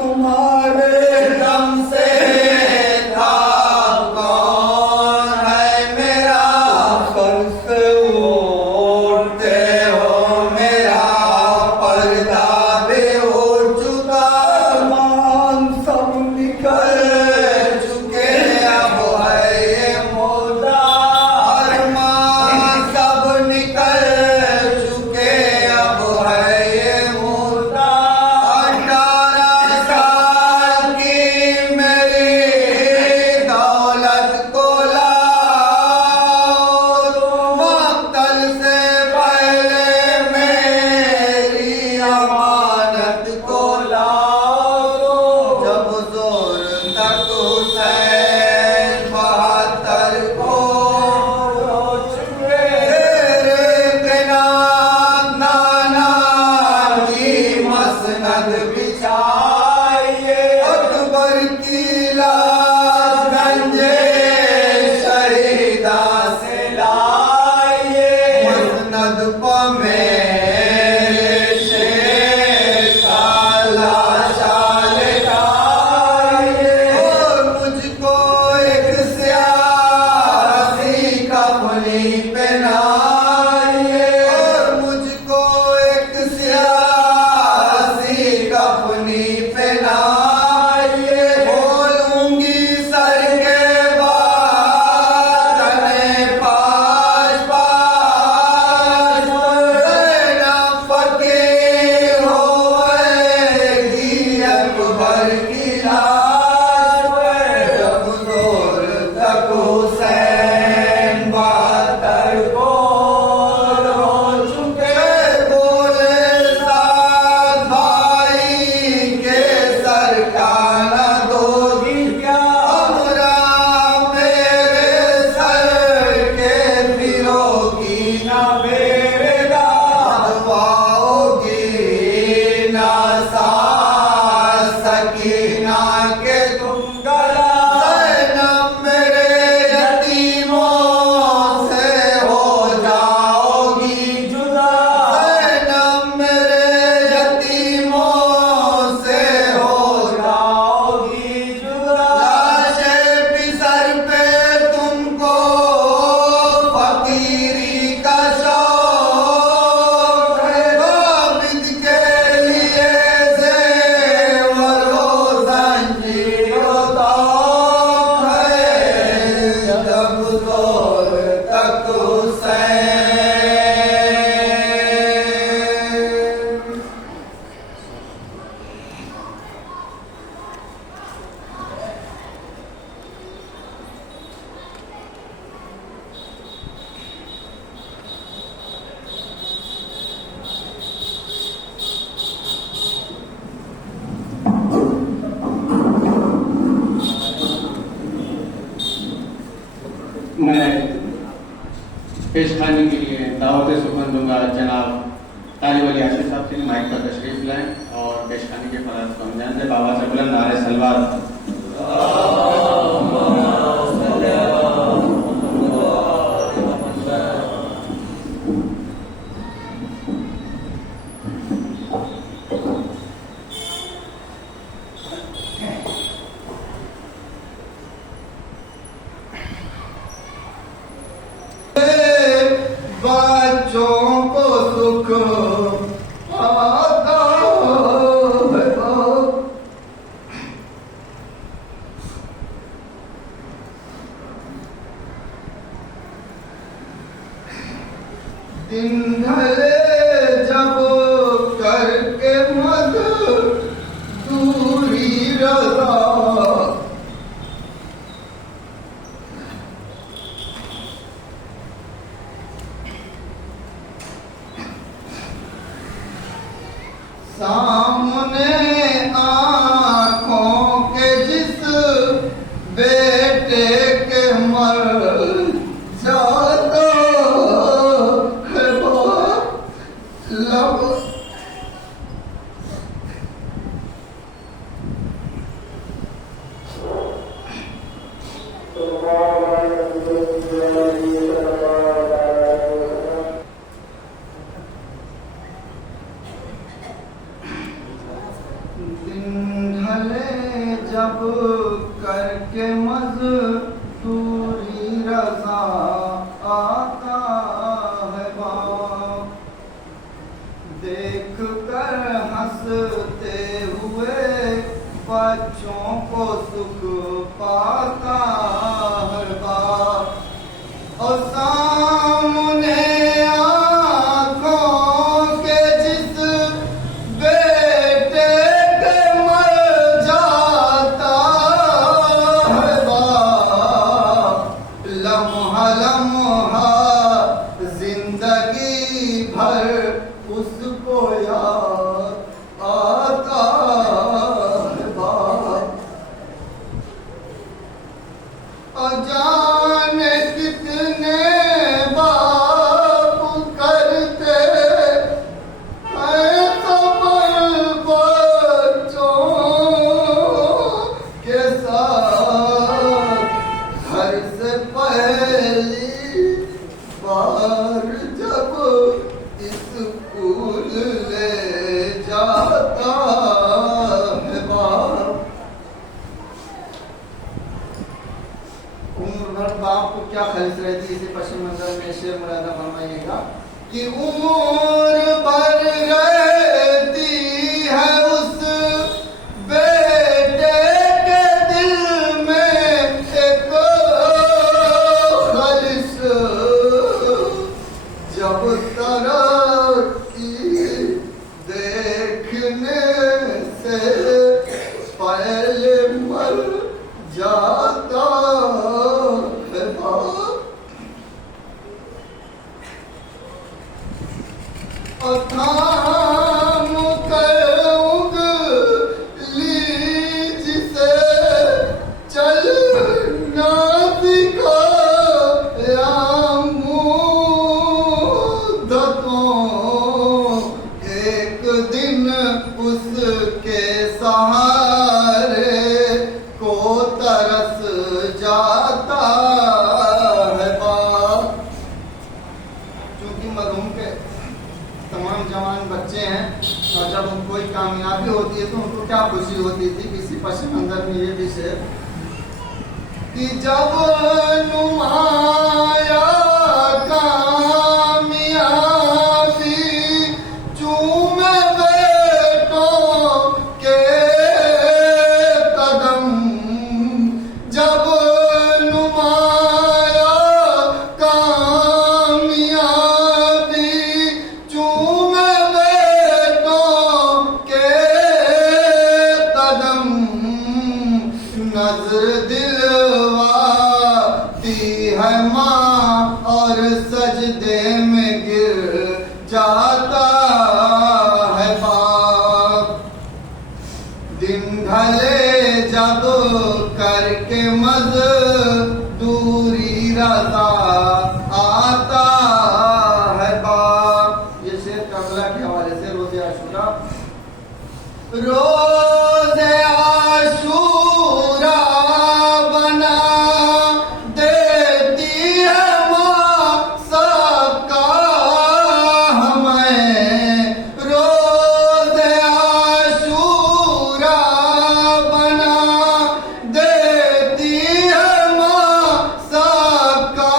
تمہارے دم سے میں پیش خانی کے لیے دعوت سخن دوں گا جناب طالب علی آصف صاحب سے مائک پر تشریف لائیں اور پیش خانی کے فرائض کو انجام دیں. بابا سے بلند نعرہ سلوات. بچوں کو سکھ آتا ہے دن ڈھلے جب کر کے مد دوری رضا سامنے آنکھوں کے جس بیٹے کے مر جاتا ہے باپ لب دن ڈھلے جب کر کے مزدوری رضا آتا ہے باپ دیکھ کر ہنستے ہوئے بچوں کو سکھ پاتا ہے باپ اور سامنے زندگی بھر اس کو یاد آتا ہے باپ अजाने कितने बाप करते हैं सफल बच्चों के साथ। घर से पहली बार जब स्कूल ले जाता है बाप, उम्र भर बाप को क्या ख्वाहिश रहती है, इसी पश्चिम बंगाल में शेर मुलादा फरमाइएगा कि उम्र भर रहती है उस बेटे के दिल में एक ख्वाहिश, जब तरक्की देखने से पहले मर जाता है बाप। थाम कर उंगली जिसे चलना सिखाया मुद्दतों, एक दिन उसके सहारे को तरस जाता है बाप। क्योंकि मरहूम के तमाम जवान बच्चे हैं और जब उनको कोई कामयाबी होती है तो उनको क्या खुशी होती थी, किसी पश्चिम बंगाल में ये भी शेर कि जब नुमाया कामयाबी चूमे बेटों के कदम, जब नुमाया कामयाबी चूमे बेटों के कदम, नजर दिलवाती है माँ और सजदे में गिर जाता है बाप। दिन ढले जब करके मजदूरी रजा आता है बाप। ये शेर करबला के हवाले से रोज़े आशूरा। रोज़े आशूरा बना देती है माँ सबका हमें, रोज़े आशूरा बना देती है माँ सबका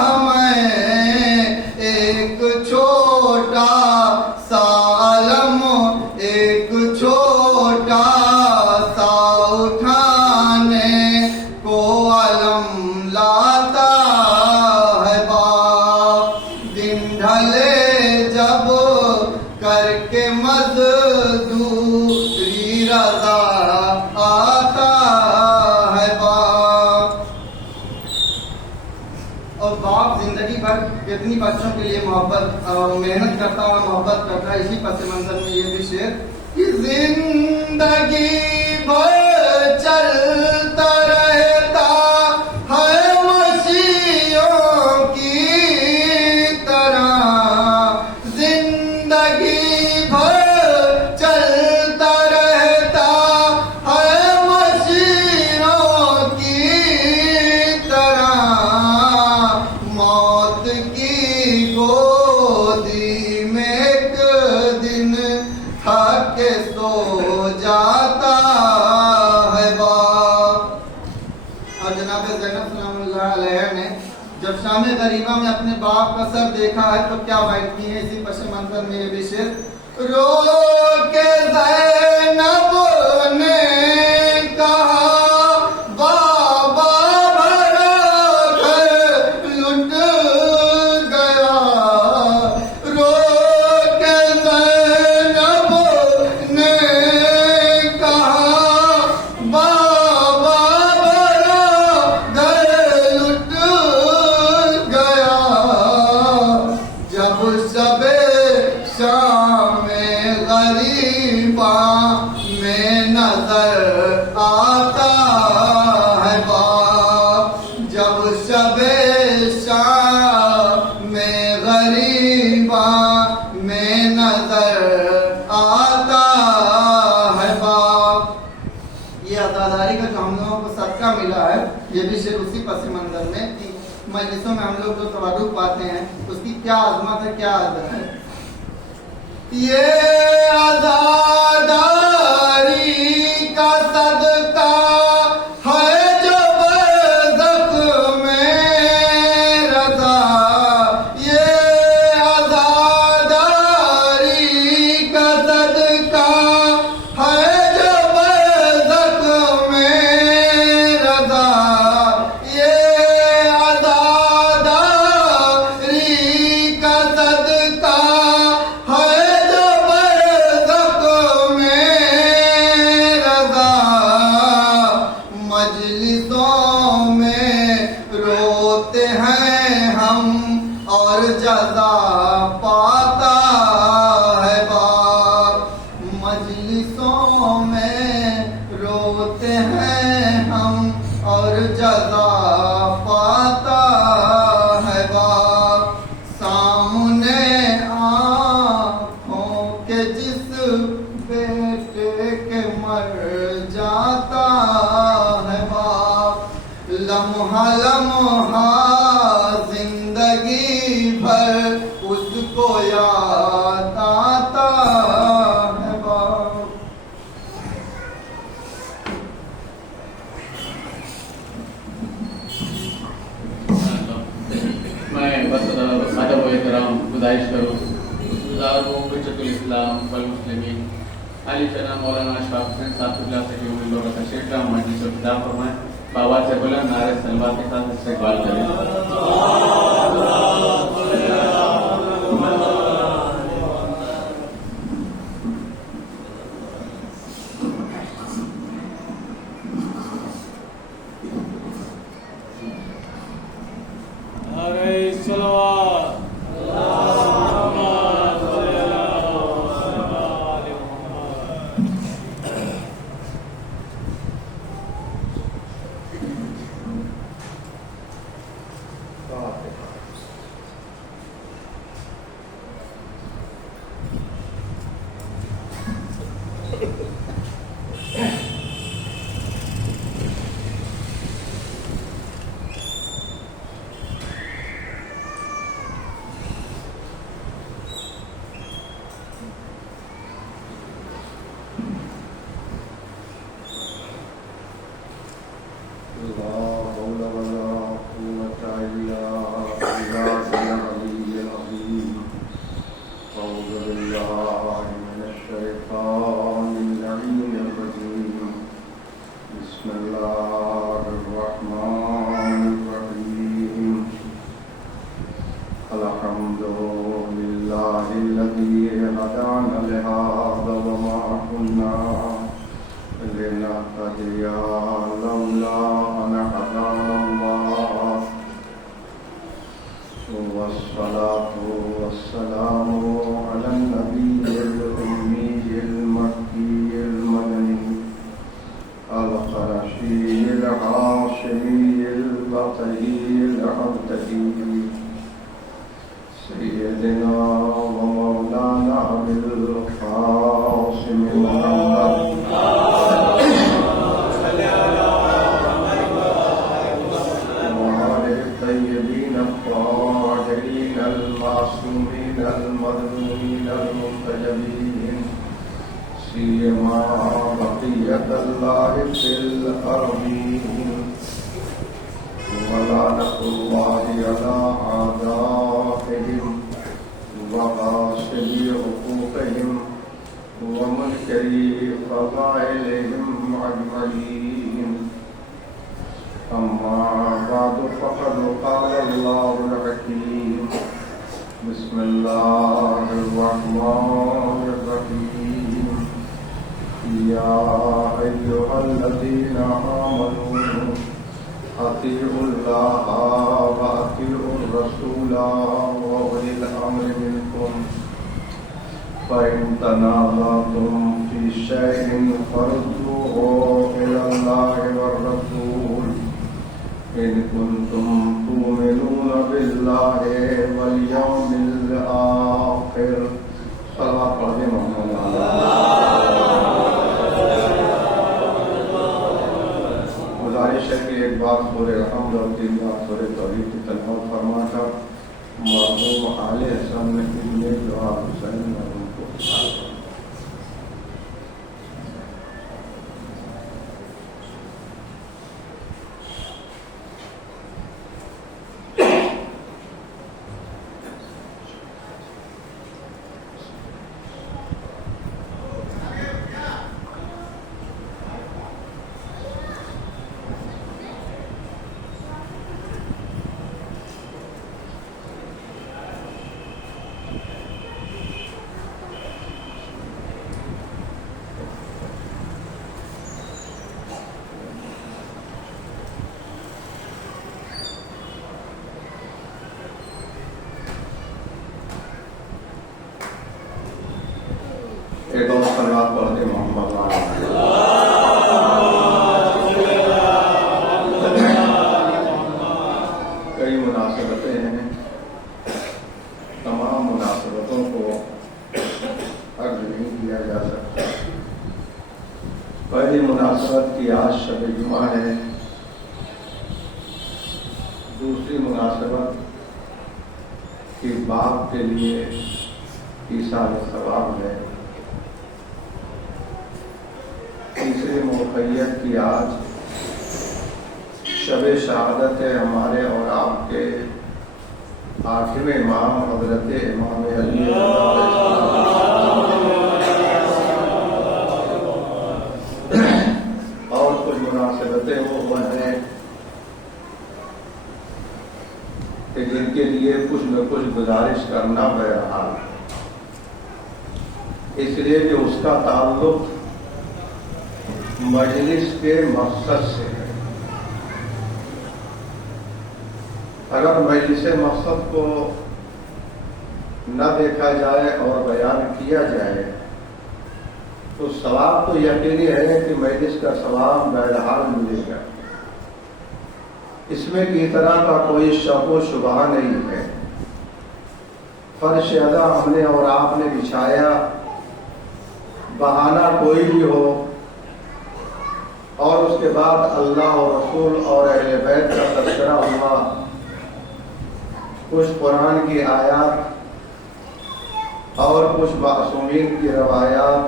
हमें। एक छोटा सा अलम, एक छोटा सा उठाने को अलम लाता है बाप। दिन ढले जब करके मजदूरी रजा आता है बाप। और बाप जिंदगी भर कितनी बच्चों के लिए मोहब्बत मेहनत करता और मोहब्बत करता है। इसी पस मंजर में ये भी शेर कि जिंदगी भर चलता रहता है मशीहों की तरह, जिंदगी भर चलता रहता है मशीहों की तरह, मौत की गोदी में एक दिन थके सो जाता है बाप। और जनाब ज़ैनब सलामुल्लाह अलैहा ने जब शाम गरीबा में अपने बाप का सर देखा है तो क्या बैठती है, इसी पश्चिम मंजर में ये भी शेर। रो के ज़ैनब ने कहा बाबा भरा घर लुट गया, रो के ज़ैनब ने कहा बाबा भरा घर लुट गया। जब सबे शाम गरीबा तैयारी का जो हम लोगों को सदका मिला है, ये भी सिर्फ उसी पस मंजर में कि मजलिसों में हम लोग जो तवज्जुह पाते हैं उसकी क्या अजमत है, क्या अदब है। ये आज़ादारी का सदका है जो बरज़ख में रज़ा, ये आज़ादारी का सदका है जो बरज़ख में रज़ा, ये आज़ादारी का सदका है जो बरज़ख में रज़ा। मजलिसों में रोते हैं हम और जज़ा पाता है बाप। मजलिसों में रोते हैं हम और जज़ा पाता है बाप। सामने आँखों के जिस बेटे के मर जाता है बाप, लम्हा लम्हा जिंदगी भर उसको याद आता है बाप। मैं बस अदब व एहतराम गुजारिश करूँ बुज़ुर्गों हुज्जतुल इस्लाम वल मुस्लिमीन अली जना मौलाना अशरफ हुसैन साहब क़िबला से जो लोग तशरीफ़ लाए मजलिस को खिताब फरमाएं, बावाज़ से बुलंद नारे सलवात के साथ इस्तक़बाल करें। गुजारिश है कि एक बार सूरह रहम और 3 बार सूरह तौहीद की तिलावत फरमाकर मरहूम आले हसन इब्ने दुआ हुसैन मरहूम को एक और सलात पढ़ते मोहम्मद कई मुनासिबतें हैं, तमाम मुनासिबतों को अर्ज नहीं किया जा सकता। पहली मुनासिबत की आज शब जुमा है। दूसरी मुनासिबत कि बाप के लिए ईसाल सवाब है। तीसरी मौक़ियत की आज शब शहादत है हमारे और आपके 8वें इमाम हज़रत इमाम अली और कुछ मुनासिबतें वो हैं कि जिनके लिए कुछ न कुछ गुजारिश करना बहरहाल, इसलिए कि उसका ताल्लुक मजलिस के मकसद से है। अगर मजलिस मकसद को न देखा जाए और बयान किया जाए तो सवाब तो यकीनी है कि मजलिस का सवाब बहरहाल मिलेगा, इसमें की तरह का कोई शक व शुबहा नहीं है। फर्श अदा हमने और आपने बिछाया, बहाना कोई भी हो, और उसके बाद अल्लाह और रसूल और अहले बैत का तज़किरा हुआ, कुछ कुरान की आयत और कुछ मासूमीन की रवायात,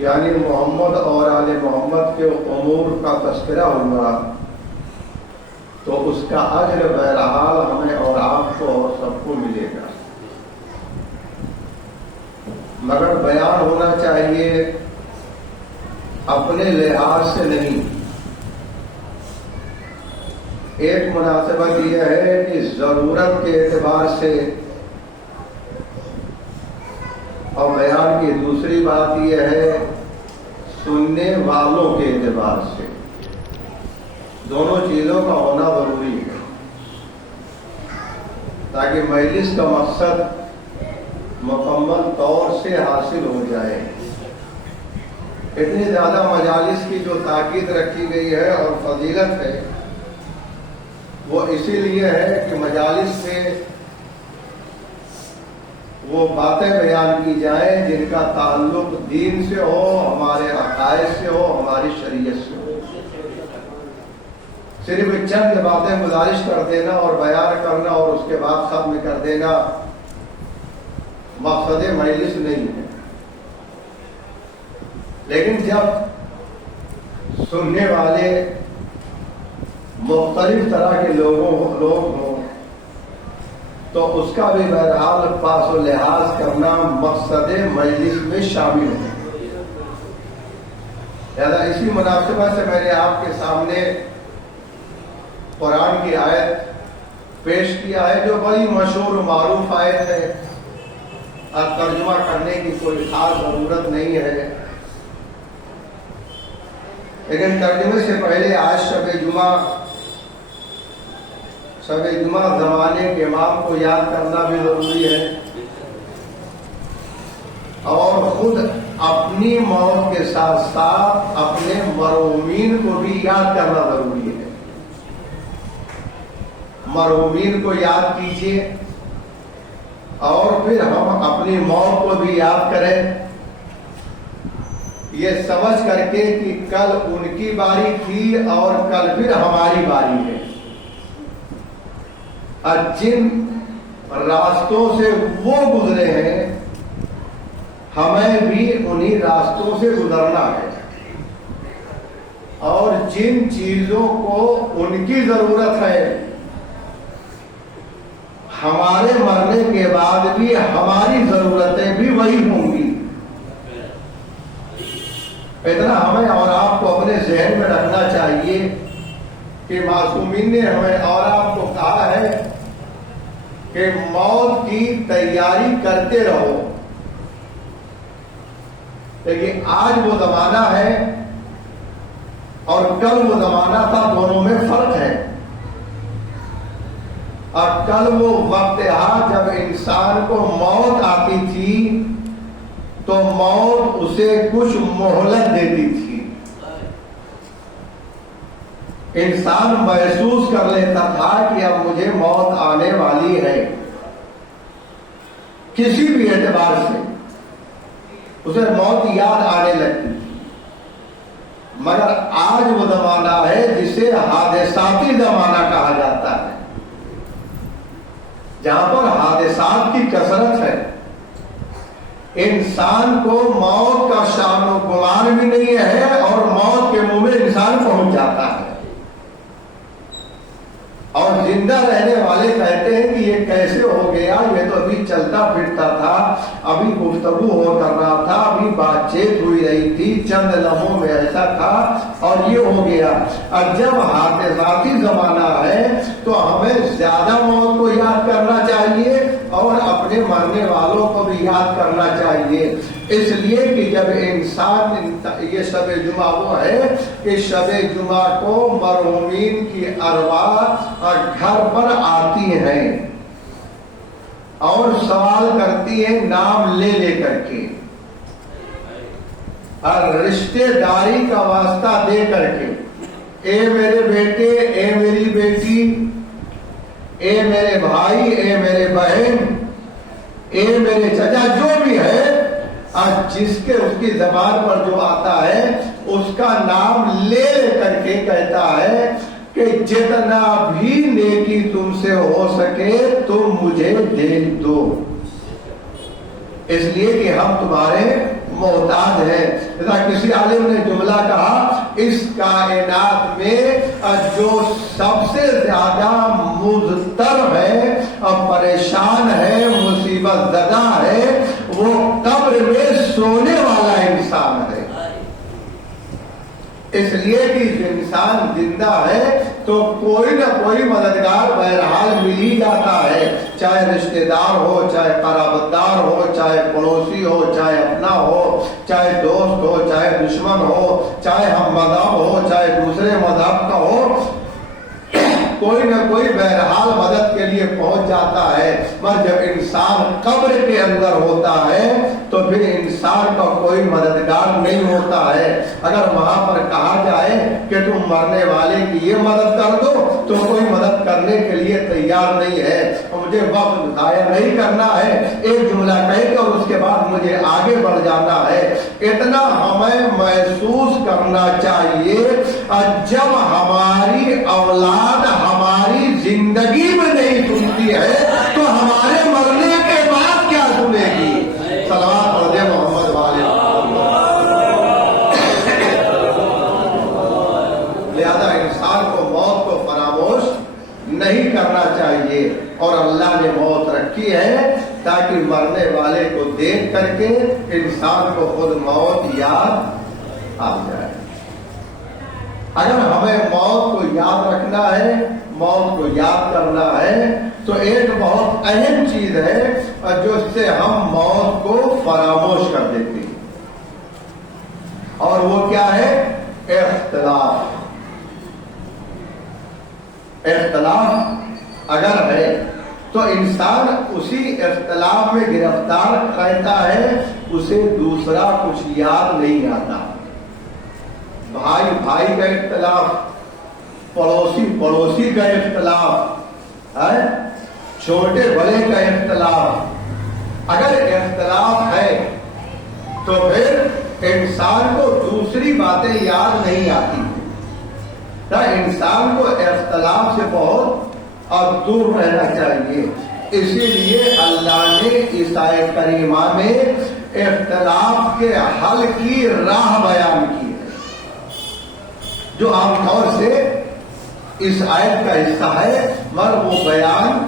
यानी मोहम्मद और आले मोहम्मद के उमूर का तज़किरा हुआ, तो उसका अज्र बहरहाल हमें और आपको और सबको मिलेगा। मगर बयान होना चाहिए अपने लिहाज से नहीं। एक मुनासिबत यह है कि जरूरत के एतबार से, और बयान की दूसरी बात यह है सुनने वालों के एतबार से। दोनों चीजों का होना जरूरी है ताकि मजलिस का मकसद मुकम्मल तौर से हासिल हो जाए। इतनी ज्यादा मजालिस की जो ताकीद रखी गई है और फजीलत है वो इसीलिए है कि मजालिस में वो बातें बयान की जाएं जिनका ताल्लुक दीन से हो, हमारे अकायद से हो, हमारी शरीयत से हो। सिर्फ चंद बातें गुजारिश कर देना और बयान करना और उसके बाद खत्म कर देना मकसद मजलिस नहीं है। लेकिन जब सुनने वाले मुख्तलिफ तरह के लोग हों तो उसका भी बहरहाल पास व लिहाज करना मकसद मजलिस में शामिल है। लिहाजा इसी मुनासिबत से मैंने आपके सामने कुरान की आयत पेश किया है जो बड़ी मशहूर मारूफ आयत है और तर्जुमा करने की कोई खास जरूरत नहीं है। लेकिन तर्जुमे से पहले आज शब जुमा जमाने के इमाम को याद करना भी जरूरी है और खुद अपनी मौत के साथ साथ अपने मरहूमीन को भी याद करना जरूरी है। मरहूमीन को याद कीजिए और फिर हम अपनी मौत को भी याद करें। یہ سمجھ کر کے کہ کل ان کی باری تھی اور کل پھر ہماری باری ہے، اور جن راستوں سے وہ گزرے ہیں ہمیں بھی انہی راستوں سے گزرنا ہے، اور جن چیزوں کو ان کی ضرورت ہے ہمارے مرنے کے بعد بھی ہماری ضرورتیں بھی وہی ہوں گی۔ اتنا ہمیں اور آپ کو اپنے ذہن میں رکھنا چاہیے کہ معصومین نے ہمیں اور آپ کو کہا ہے کہ موت کی تیاری کرتے رہو، لیکن آج وہ زمانہ ہے اور کل وہ زمانہ تھا، دونوں میں فرق ہے۔ اور کل وہ وقت تھا جب انسان کو موت آتی تھی تو موت اسے کچھ مہلت دیتی تھی، انسان محسوس کر لیتا تھا کہ اب مجھے موت آنے والی ہے، کسی بھی اعتبار سے اسے موت یاد آنے لگتی تھی۔ مگر آج وہ زمانہ ہے جسے حادثاتی زمانہ کہا جاتا ہے، جہاں پر حادثات کی کثرت ہے، انسان کو موت کا شان و گمان بھی نہیں ہے اور موت کے منہ میں انسان پہنچ جاتا ہے، اور زندہ رہنے والے کہتے ہیں کہ یہ کیسے ہو گیا، یہ تو ابھی چلتا پھرتا تھا، ابھی گفتگو ہو کر رہا تھا، ابھی بات چیت ہوئی رہی تھی، چند لمحوں میں ایسا تھا اور یہ ہو گیا۔ اور جب حادثاتی زمانہ ہے تو ہمیں زیادہ موت کو یاد کرنا چاہیے اور اپنے مرنے والوں کو بھی یاد کرنا چاہیے، اس لیے کہ جب انسان، یہ شب جمعہ وہ ہے کہ شب جمعہ کو مرحومین کی ارواح گھر پر آتی ہیں اور سوال کرتی ہیں نام لے لے کر کے اور رشتے داری کا واسطہ دے کر کے، اے میرے بیٹے، اے میری بیٹی، اے میرے بھائی، اے میرے بہن، اے میرے چچا، جو بھی ہے، جس کے اس کی زبان پر جو آتا ہے اس کا نام لے کر کے کہتا ہے کہ جتنا بھی نیکی تم سے ہو سکے تم مجھے دے دو، اس لیے کہ ہم تمہارے محتاج ہیں۔ کسی عالم نے جملہ کہا، اس کائنات میں جو سب سے زیادہ مضطر ہے اور پریشان ہے، مصیبت زدہ ہے، وہ قبر میں سونے والا انسان ہے، اس لیے کہ انسان زندہ ہے تو کوئی نہ کوئی مددگار بہرحال مل ہی جاتا ہے، چاہے رشتہ دار ہو، چاہے قرابت دار ہو، چاہے پڑوسی ہو، چاہے اپنا ہو، چاہے دوست ہو، چاہے دشمن ہو، چاہے ہم مذہب ہو، چاہے دوسرے مذہب کا ہو، کوئی نہ کوئی بہرحال مدد کے لیے پہنچ جاتا ہے۔ مگر جب انسان قبر کے اندر ہوتا ہے تو پھر انسان کا کوئی مددگار نہیں ہوتا ہے۔ اگر وہاں پر کہا جائے کہ تم مرنے والے کی یہ مدد کر دو تو کوئی مدد کرنے کے لیے تیار نہیں ہے، مجھے وقت ضائع نہیں کرنا ہے، ایک جملہ کہہ کے اور اس کے بعد مجھے آگے بڑھ جانا ہے۔ اتنا ہمیں محسوس کرنا چاہیے جب ہماری اولاد ہماری زندگی میں نہیں سنتی ہے تو ہمارے مرنے کے بعد کیا سنے گی؟ صلوات پڑھ دے محمد والے۔ لہذا انسان کو موت کو فراموش نہیں کرنا چاہیے، اور اللہ نے موت رکھی ہے تاکہ مرنے والے کو دیکھ کر کے انسان کو خود موت یاد آ جائے۔ اگر ہمیں موت کو یاد رکھنا ہے، موت کو یاد کرنا ہے، تو ایک بہت اہم چیز ہے جو اس سے ہم موت کو فراموش کر دیتے ہیں، اور وہ کیا ہے؟ اختلاف۔ اختلاف اگر ہے تو انسان اسی اختلاف میں گرفتار رہتا ہے، اسے دوسرا کچھ یاد نہیں آتا۔ بھائی بھائی کا اختلاف، پڑوسی پڑوسی کا اختلاف ہے، چھوٹے بڑے کا اختلاف، اگر اختلاف ہے تو پھر انسان کو دوسری باتیں یاد نہیں آتی، انسان کو اختلاف سے بہت اور دور رہنا چاہیے۔ اسی لیے اللہ نے اس آیت کریمہ میں اختلاف کے حل کی راہ بیان کی ہے، جو عام طور سے اس آیت کا حصہ ہے مگر وہ بیان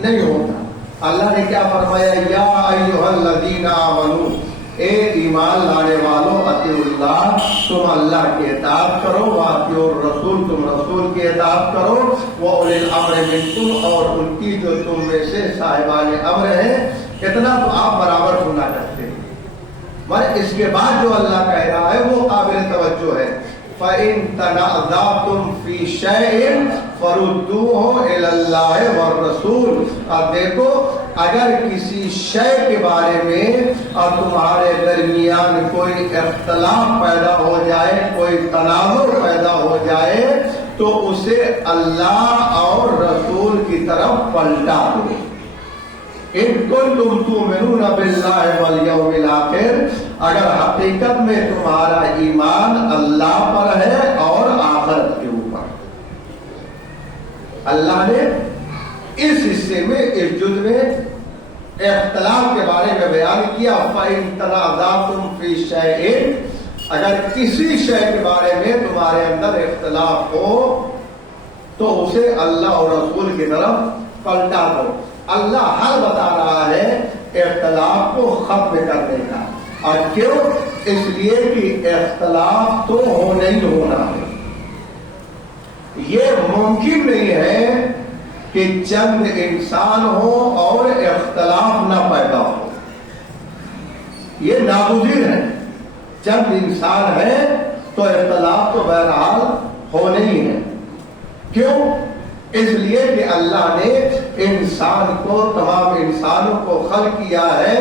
نہیں ہوتا۔ اللہ نے کیا فرمایا؟ یا ایھا الذین آمنوا، اے ایمان لانے والوں، اطیعوا اللہ، تم اللہ کی اطاعت کرو، واطیعوا الرسول، تم رسول کی اطاعت کرو، واولی الامر منکم، اور ان کی جو تم میں سے صاحبان امر ہیں، اتنا تو آپ برابر سنا کرتے ہیں۔ مگر اس کے بعد جو اللہ کہہ رہا ہے وہ قابل توجہ ہے۔ فَإِن تَنَازَعْتُمْ فِي شَيْءٍ فَرُدُّوهُ إِلَى اللَّهِ وَالرَّسُولِ، اب دیکھو اگر کسی شے کے بارے میں اور تمہارے درمیان کوئی اختلاف پیدا ہو جائے، کوئی تنازع پیدا ہو جائے، تو اسے اللہ اور رسول کی طرف پلٹا دو۔ ان کنتم تؤمنون باللہ والیوم الآخر، اگر حقیقت میں تمہارا ایمان اللہ پر ہے اور آخرت کے اوپر۔ اللہ نے اس حصے میں، اس جز میں اختلاف کے بارے میں بیان کیا۔ فَإِن تَنَازَعْتُمْ فِي شَيْءٍ، اگر کسی شے کے بارے میں تمہارے اندر اختلاف ہو تو اسے اللہ اور رسول کی طرف پلٹا دو۔ اللہ حل بتا رہا ہے اختلاف کو ختم کرنے کا، اور کیوں؟ اس لیے کہ اختلاف تو ہونا ہی ہونا ہے۔ یہ ممکن نہیں ہے کہ چند انسان ہو اور اختلاف نہ پیدا ہو، یہ ناگزیر ہے۔ چند انسان ہے تو اختلاف تو بہرحال ہونے ہی ہے۔ کیوں؟ اس لیے کہ اللہ نے انسان کو، تمام انسانوں کو خلق کیا ہے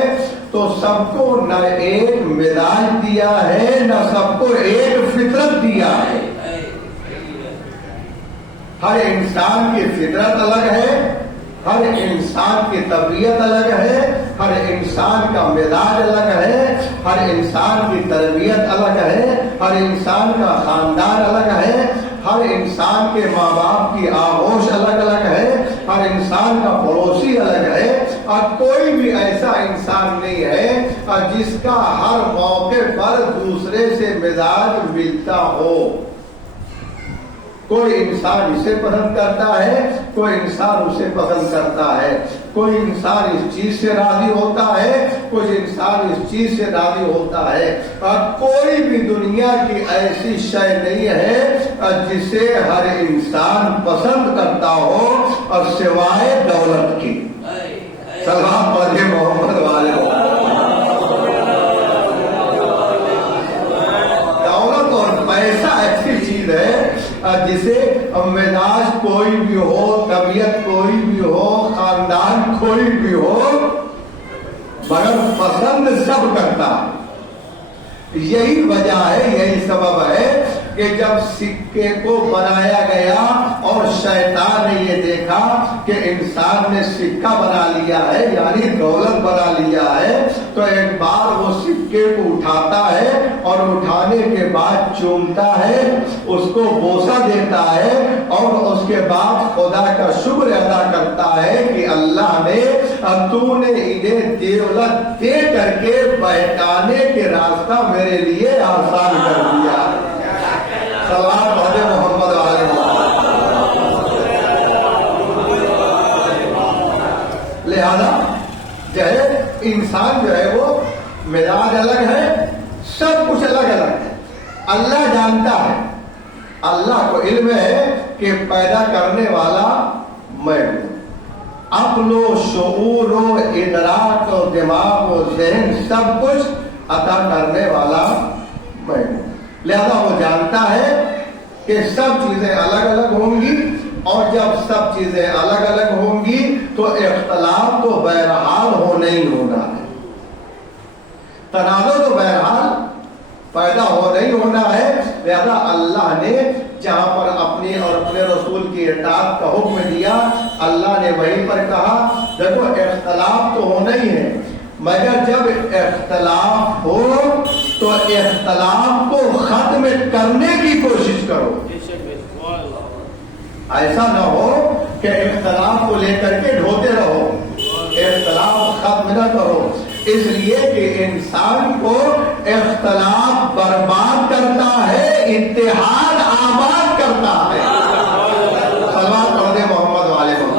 تو سب کو نہ ایک مزاج دیا ہے، نہ سب کو ایک فطرت دیا ہے۔ ہر انسان کی فطرت الگ ہے، ہر انسان کی طبیعت الگ ہے، ہر انسان کا مزاج الگ ہے، ہر انسان کی تربیت الگ ہے، ہر انسان کا خاندان الگ ہے، ہر انسان کے ماں باپ کی آغوش الگ الگ ہے، ہر انسان کا پڑوسی الگ ہے، اور کوئی بھی ایسا انسان نہیں ہے جس کا ہر موقع پر دوسرے سے مزاج ملتا ہو۔ کوئی انسان اسے پسند کرتا ہے، کوئی انسان اسے پسند کرتا ہے، کوئی انسان اس چیز سے راضی ہوتا ہے، کوئی انسان اس چیز سے راضی ہوتا ہے، اور کوئی بھی دنیا کی ایسی شے نہیں ہے جسے ہر انسان پسند کرتا ہو اور سوائے دولت کی۔ سلام پڑھے محمد والے۔ دولت اور پیسہ ایسی چیز ہے جسے مزاج کوئی بھی ہو، طبیعت کوئی بھی ہو، خاندان کوئی بھی ہو، مگر پسند سب کرتا ہے۔ یہی وجہ ہے، یہی سبب ہے کہ جب سکے کو بنایا گیا اور شیطان نے یہ دیکھا کہ انسان نے سکہ بنا لیا ہے، یعنی دولت بنا لیا ہے، تو ایک بار وہ سکے کو اٹھاتا ہے اور اٹھانے کے بعد چومتا ہے، اس کو بوسہ دیتا ہے، اور اس کے بعد خدا کا شکر ادا کرتا ہے کہ اللہ نے تو نے انہیں دولت دے کر کے بہکانے کے راستہ میرے لیے آسان کر دیا۔ سلام پڑھے محمد والے۔ لہذا جو ہے انسان جو ہے وہ مزاج الگ ہے، سب کچھ الگ الگ ہے۔ اللہ جانتا ہے، اللہ کو علم ہے کہ پیدا کرنے والا میں ہوں، عقل و شعور و ادراک و دماغ و ذہن سب کچھ عطا کرنے والا میں ہوں۔ لہذا وہ جانتا ہے کہ سب چیزیں الگ الگ ہوں گی، اور جب سب چیزیں الگ الگ ہوں گی تو اختلاف تو بہرحال ہونا ہی ہونا ہے، تنازع تو بہرحال پیدا ہونا ہی ہونا ہے۔ لہذا اللہ نے جہاں پر اپنی اور اپنے رسول کی اطاعت کا حکم دیا، اللہ نے وہیں پر کہا دیکھو اختلاف تو ہونا ہی ہے، مگر جب اختلاف ہو تو اختلاف کو ختم کرنے کی کوشش کرو. ایسا نہ ہو کہ اختلاف کو لے کر کے ڈھوتے رہو، اختلاف ختم نہ کرو. اس لیے کہ انسان کو اختلاف برباد کرتا ہے، اتحاد آباد کرتا ہے. صلوات پڑھ دیں محمد والے کو.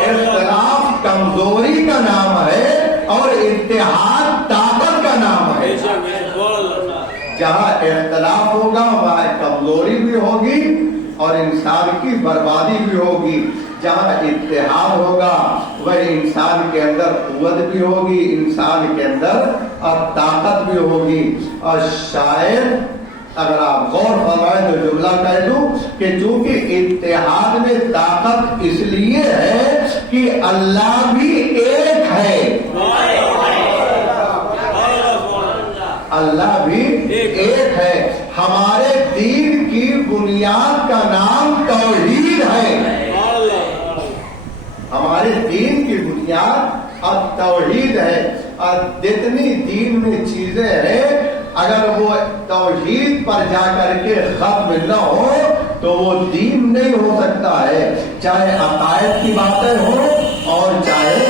اختلاف کمزوری کا نام ہے اور اتحاد طاقت کا نام ہے. جہاں اختلاف ہوگا وہاں کمزوری بھی ہوگی اور انسان کی بربادی بھی ہوگی. جہاں اتحاد ہوگا وہ انسان کے اندر قوت بھی ہوگی، انسان کے اندر اور طاقت بھی ہوگی. اور شاید اگر آپ غور فرمائیں تو جملہ کہہ دوں کہ چونکہ اتحاد میں طاقت اس لیے ہے کہ اللہ بھی ایک ہے، اللہ بھی ایک ہے. ہمارے دین کی بنیاد کا نام توحید ہے. ہمارے دین کی بنیاد اور توحید ہے. اور جتنی دین میں چیزیں ہیں اگر وہ توحید پر جا کر کے ختم نہ ہو تو وہ دین نہیں ہو سکتا ہے. چاہے عقائد کی باتیں ہوں اور چاہے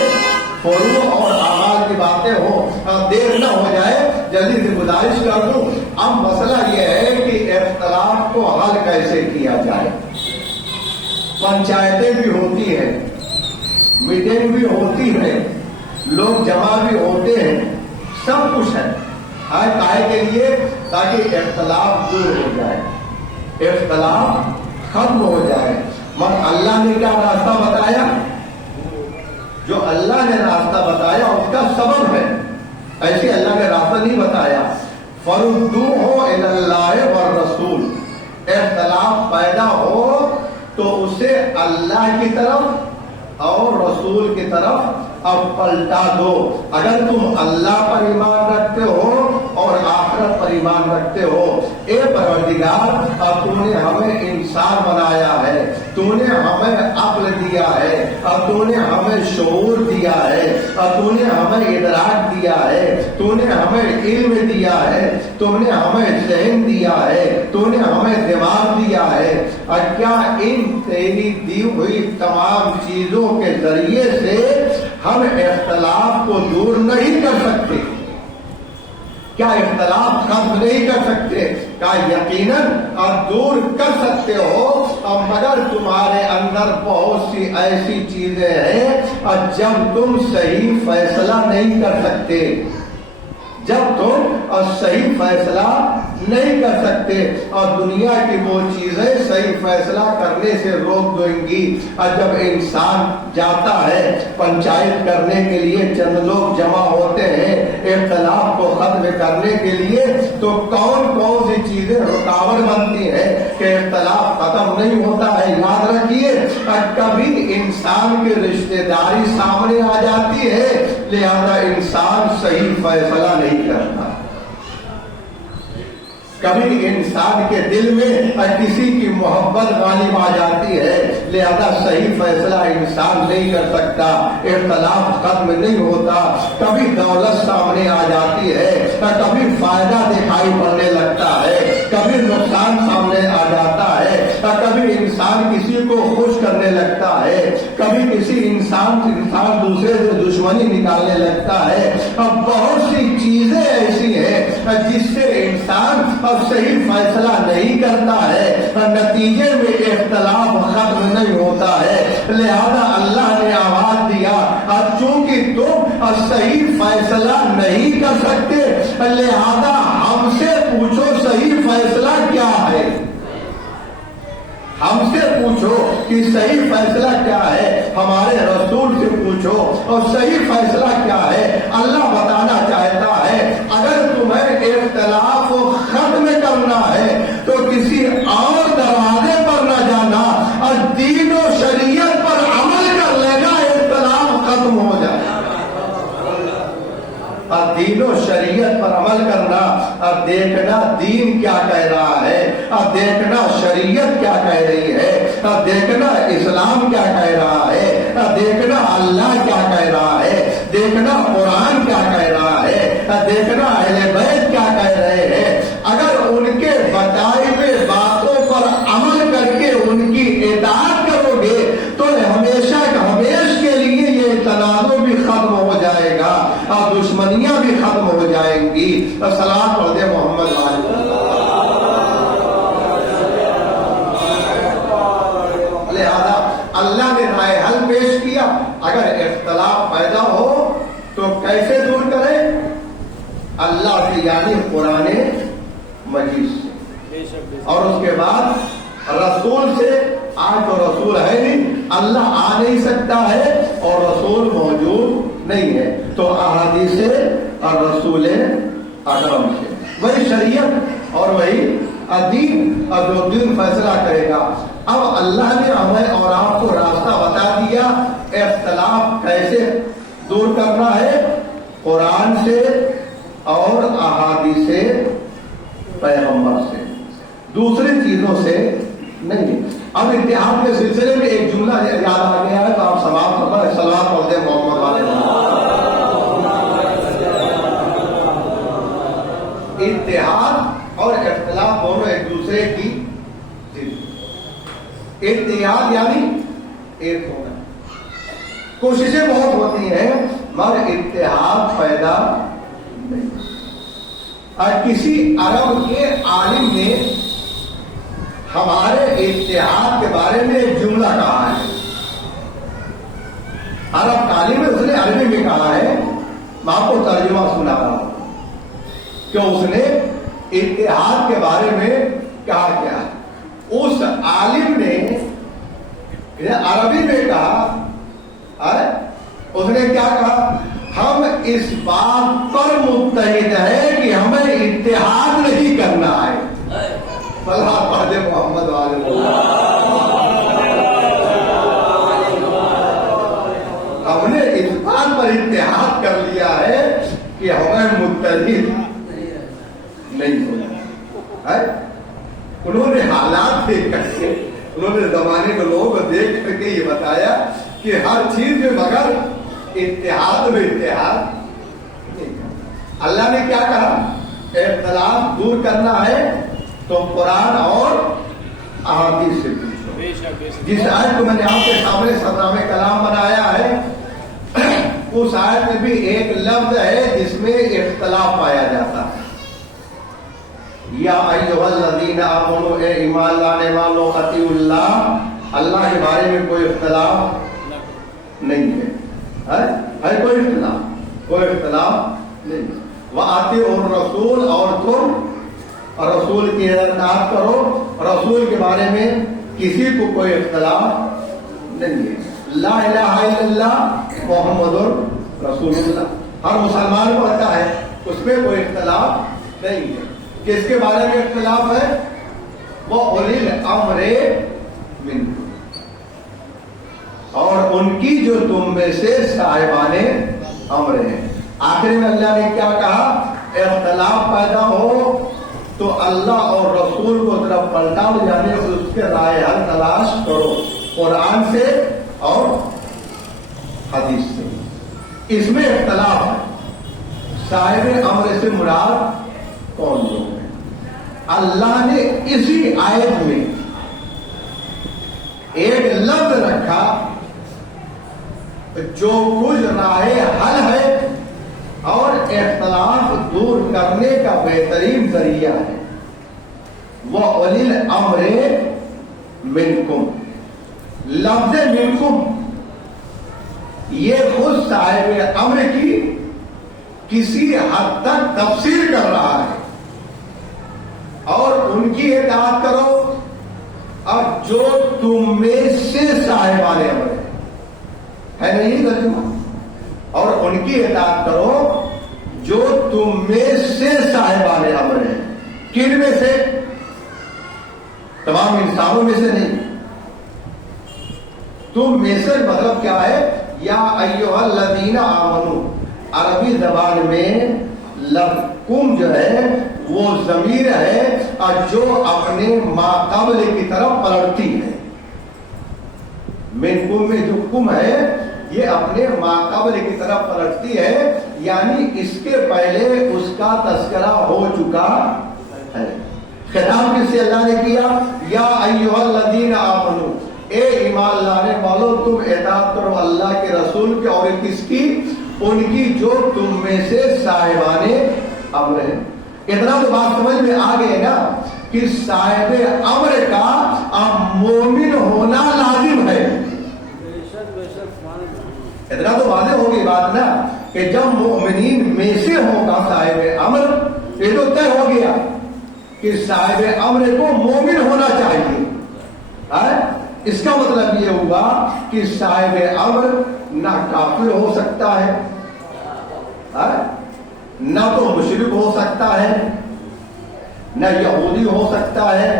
فروع اور اعمال کی باتیں ہوں. دیر نہ ہو جائے، جلدی سے گزارش کر دوں. اب مسئلہ یہ ہے کہ اختلاف کو حل کیسے کیا جائے. پنچایتیں بھی ہوتی ہیں، میٹنگ بھی ہوتی ہے، لوگ جمع بھی ہوتے ہیں، سب کچھ ہے کائے کے لیے تاکہ اختلاف دور ہو جائے، اختلاف ختم ہو جائے. مگر اللہ نے کیا راستہ بتایا؟ جو اللہ نے راستہ بتایا اس کا سبب ہے، ایسے اللہ نے راستہ نہیں بتایا. فردوہ الی اللہ والرسول. اختلاف پیدا ہو تو اسے اللہ کی طرف اور رسول کی طرف اب پلٹا دو. اگر تم اللہ پر ایمان رکھتے ہو اور آخرت پر ایمان رکھتے ہو، اے پروردگار اب تو نے ہمیں انسان بنایا ہے، تو نے ہمیں عقل دیا ہے، اب تو نے ہمیں شعور دیا ہے، اب تو نے ہمیں ادراک دیا ہے، تو نے ہمیں علم دیا ہے، تم نے ہمیں ذہن دیا ہے، تو نے ہمیں دماغ دیا ہے. اور کیا ان تیری دی ہوئی تمام چیزوں کے ذریعے سے ہم اختلاف کو دور نہیں کر سکتے؟ کیا اختلاف ختم نہیں کر سکتے؟ کیا یقیناً آپ دور کر سکتے ہو. اور مگر تمہارے اندر بہت سی ایسی چیزیں ہیں اور جب تم صحیح فیصلہ نہیں کر سکتے، جب تم اور صحیح فیصلہ نہیں کر سکتے اور دنیا کی وہ چیزیں صحیح فیصلہ کرنے سے روک دیں گی. اور جب انسان جاتا ہے پنچایت کرنے کے لیے، چند لوگ جمع ہوتے ہیں اختلاف کو ختم کرنے کے لیے، تو کون کون سی چیزیں رکاوٹ بنتی ہے کہ اختلاف ختم نہیں ہوتا ہے؟ یاد رکھیے کبھی انسان کی رشتہ داری سامنے آ جاتی ہے، لہذا انسان صحیح فیصلہ نہیں کرتا. کبھی انسان کے دل میں کسی کی محبت غالب آ جاتی ہے، لہذا صحیح فیصلہ انسان نہیں کر سکتا، اختلاف ختم نہیں ہوتا. کبھی دولت سامنے آ جاتی ہے، کبھی فائدہ دکھائی پڑنے لگتا ہے، کبھی نقصان سامنے آ جاتا ہے، کبھی انسان کسی کو خوش کرنے لگتا ہے، کبھی کسی انسان دوسرے سے دشمنی نکالنے لگتا ہے. اب بہت سی چیزیں ایسی ہیں جس سے انسان اب صحیح فیصلہ نہیں کرتا ہے، نتیجے میں اختلاف ختم نہیں ہوتا ہے. لہذا اللہ نے آواز دیا اور چونکہ تم صحیح فیصلہ نہیں کر سکتے، لہذا ہم سے پوچھو صحیح فیصلہ کیا ہے. ہم سے پوچھو کہ صحیح فیصلہ کیا ہے، ہمارے رسول سے پوچھو اور صحیح فیصلہ کیا ہے. اللہ بتانا چاہتا ہے اگر تمہیں اختلاف کو ختم کرنا ہے تو کسی اور دروازے پر نہ جانا اور دین و شریعت پر عمل کر لے گا، اختلاف ختم ہو جائے. اور دین و شریعت پر عمل کرنا اور دیکھنا دین کیا کہہ رہا ہے، اور دیکھنا شریعت کیا کہہ رہی ہے، دیکھنا اسلام کیا کہہ رہا ہے، دیکھنا اللہ کیا کہہ رہا ہے، देखना अहले बैत क्या कह रहे हैं। अगर उनके बताए हुए बातों पर अमल करके उनकी इताअत करोगे तो हमेशा हमेश के लिए ये तनाज़ुर भी खत्म हो जाएगा और दुश्मनियां भी खत्म हो जाएंगी। तो सलाम पढ़ दे मोहम्मद वाले। लिहाजा अल्लाह ने राय हल पेश किया, अगर इख्तलाफ पैदा हो तो कैसे दूर करें? अल्लाह से यानी कुरान मजीद से, और उसके बाद रसूल से। आज तो रसूल है नहीं, अल्लाह आ नहीं सकता है और रसूल मौजूद नहीं है, तो अहादीस से और रसूल अकरम से, वही शरीयत और वही दीन, और जो दिन फैसला करेगा। अब अल्लाह ने हमें और आपको रास्ता बता दिया इख्तलाफ कैसे दूर करना है, कुरान से और अहादीस से, पैगंबर से, दूसरी चीजों से नहीं। अब इत्तेहाद के सिलसिले में एक जुमला याद आ गया है, तो आप सलाम पढ़ दें मोहम्मद वाले। इत्तेहाद और इख्तिलाफ दोनों एक दूसरे की चीज। इत्तेहाद यानी एक होना, कोशिशें बहुत होती हैं मगर इत्तेहाद पैदा नहीं। और किसी अरब के आलिम ने हमारे इत्तेहाद के बारे में एक जुमला कहा है। अरब आलिम ने उसने अरबी में कहा है, मैं आपको तर्जुमा सुना रहा हूं कि उसने इत्तेहाद के बारे में कहा क्या। उस आलिम ने अरबी में कहा, उसने क्या कहा, हम इस बात पर मुत्तहिद है कि हमें इत्तेहाद नहीं करना है। सलाह पढ़ दे मोहम्मद वाले। हमने इस बात पर इत्तेहाद कर लिया है कि हमें मुत्तहिद नहीं होना है। उन्होंने हालात देख करके, उन्होंने जमाने के लोगों को देख करके ये बताया कि हर चीज में मगर इत्तेहाद में इत्तेहाद नहीं। अल्लाह ने क्या कहा, इख्तिलाफ दूर करना है तो कुरान और अहादीस से पूछो। जिस आयत को मैंने आपके सामने सदरामे कलाम बनाया है, उस आयत में भी एक लफ्ज है जिसमें इख्तिलाफ पाया जाता है। या अय्युहल्लज़ीना आमनू, ए ईमान लाने वालों, अतीउल्लाह, अल्लाह के बारे में कोई इख्तिलाफ नहीं है कोई इख्तिलाफ नहीं। वह आते और रसूल, और तुम रसूल की इताअत करो, रसूल के बारे में किसी को कोई इख्तिलाफ नहीं है। ला इलाहा इल्लल्लाह मुहम्मदुर रसूलुल्लाह हर मुसलमान को पता है, उसमें कोई इख्तिलाफ नहीं है। किसके बारे में इख्तिलाफ है, वो उलिल अम्रे मिनकुम, और उनकी जो तुम में से साहिबाने अम्र हैं। आखिर में अल्लाह ने क्या कहा, इख्तिलाफ पैदा हो तो अल्लाह और रसूल को तरफ पलटाओ, जाने से उसके राय हल तलाश करो, कुरान से और हदीस से। इसमें इख्तिलाफ है। साहिब अम्र से मुराद कौन लोग हैं? अल्लाह ने इसी आयत में एक लफ्ज रखा जो कुछ राहे हल है और इख्तिलाफ दूर करने का बेहतरीन जरिया है। वह उलिल अम्रे मिनकुम, लफ्ज मिनकुम ये खुद साहिब अम्र की किसी हद तक तफसीर कर रहा है, और उनकी इताअत करो, और जो तुम में से साहिबान अम्र है नहीं तर्जुमा, और उनकी इताअत करो जो तुम में से साहिबान अम्र है। किन में से? तमाम इंसानों में से नहीं, तुम में से मतलब क्या है, या अय्युहल्लज़ीना आमनू, अरबी जबान में लकुम जो है वो ज़मीर है और जो अपने माक़बल की तरफ पलटती है। मिनकुम में जो कुम है ये अपने माक़बल की तरफ पलटती है, یعنی اس کے پہلے اس کا تذکرہ ہو چکا ہے. خطاب کس سے اللہ نے کیا؟ یا ایھا الذین آمنو، اے ایمان لانے والو تم اطاعت کرو اللہ کے رسول کے. اور کس کی؟ ان کی جو تم میں سے صاحبان امر ہے. اتنا تو بات سمجھ میں آ گئے نا کہ صاحب امر کا اب مومن ہونا لازم ہے. اتنا تو واضح ہوگی بات نا کہ جب مومنین میں سے ہوگا صاحب امر، یہ تو طے ہو گیا کہ صاحب امر کو مومن ہونا چاہیے. اس کا مطلب یہ ہوا کہ صاحب امر نہ کافر ہو سکتا ہے، نہ تو مشرک ہو سکتا ہے، نہ یہودی ہو سکتا ہے،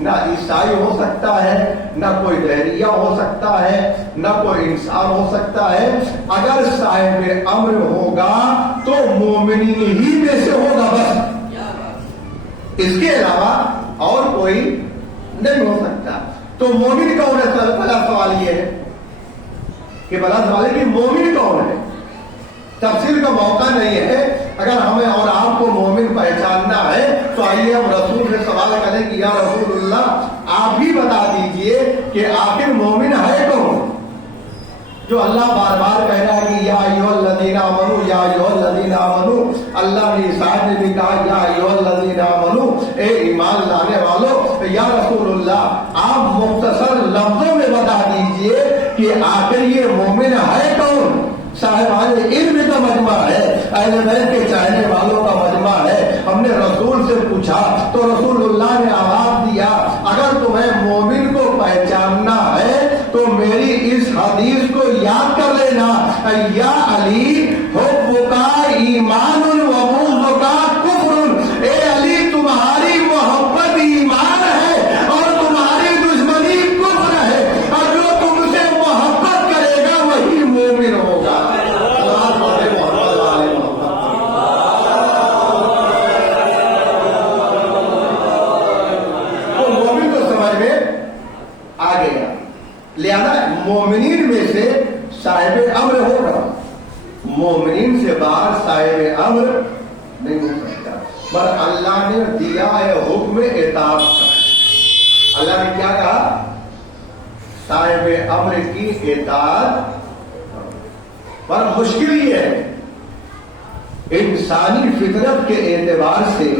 نہ عیسائی ہو سکتا ہے، نہ کوئی دہریہ ہو سکتا ہے، نہ کوئی انسان ہو سکتا ہے. اگر صاحب امر ہوگا تو مومنین ہی میں سے ہوگا بس، اس کے علاوہ اور کوئی نہیں ہو سکتا. تو مومن کون ہے؟ پہلا سوال یہ ہے کہ بڑا سوال ہے کہ مومن کون ہے. تفصیل کا موقع نہیں ہے. اگر ہمیں اور آپ کو مومن پہچاننا ہے تو آئیے ہم رسول سے سوال کریں کہ یا رسول اللہ آپ بھی بتا دیجئے کہ آخر مومن ہے کون؟ جو اللہ بار بار کہہ رہا ہے کہ یا ایھا الذین آمنو، یا ایھا الذین آمنو. اللہ نے عیسیٰ نے بھی کہا یا ایھا الذین آمنو، اے ایمان لانے والو. یا رسول اللہ آپ مختصر لفظوں میں بتا دیجئے کہ آخر یہ مومن ہے کون؟ صاحبان علم کا مجمع ہے، اہل بیت کے چاہنے والوں کا مجمع ہے. ہم نے رسول سے پوچھا تو رسول اللہ نے آواز دیا اگر تمہیں مومن کو پہچاننا ہے تو میری اس حدیث کو یاد کر لینا، یا علی حبک ایمان و بغضک کفر. اے علی تمہاری محبت ایمان ہے اور تمہاری دشمنی کفر ہے، اور جو تم سے محبت کرے گا وہی مومن ہوگا. تو مومن تو سمجھ میں آ گیا. لہذا مومنین میں سے صاحب امر ہوگا، مومنین سے باہر صاحب امر نہیں ہو سکتا. پر اللہ نے دیا ہے حکم اطاعت کا. اللہ نے کیا کہا؟ صاحب امر کی اطاعت. پر مشکل یہ ہے انسانی فطرت کے اعتبار سے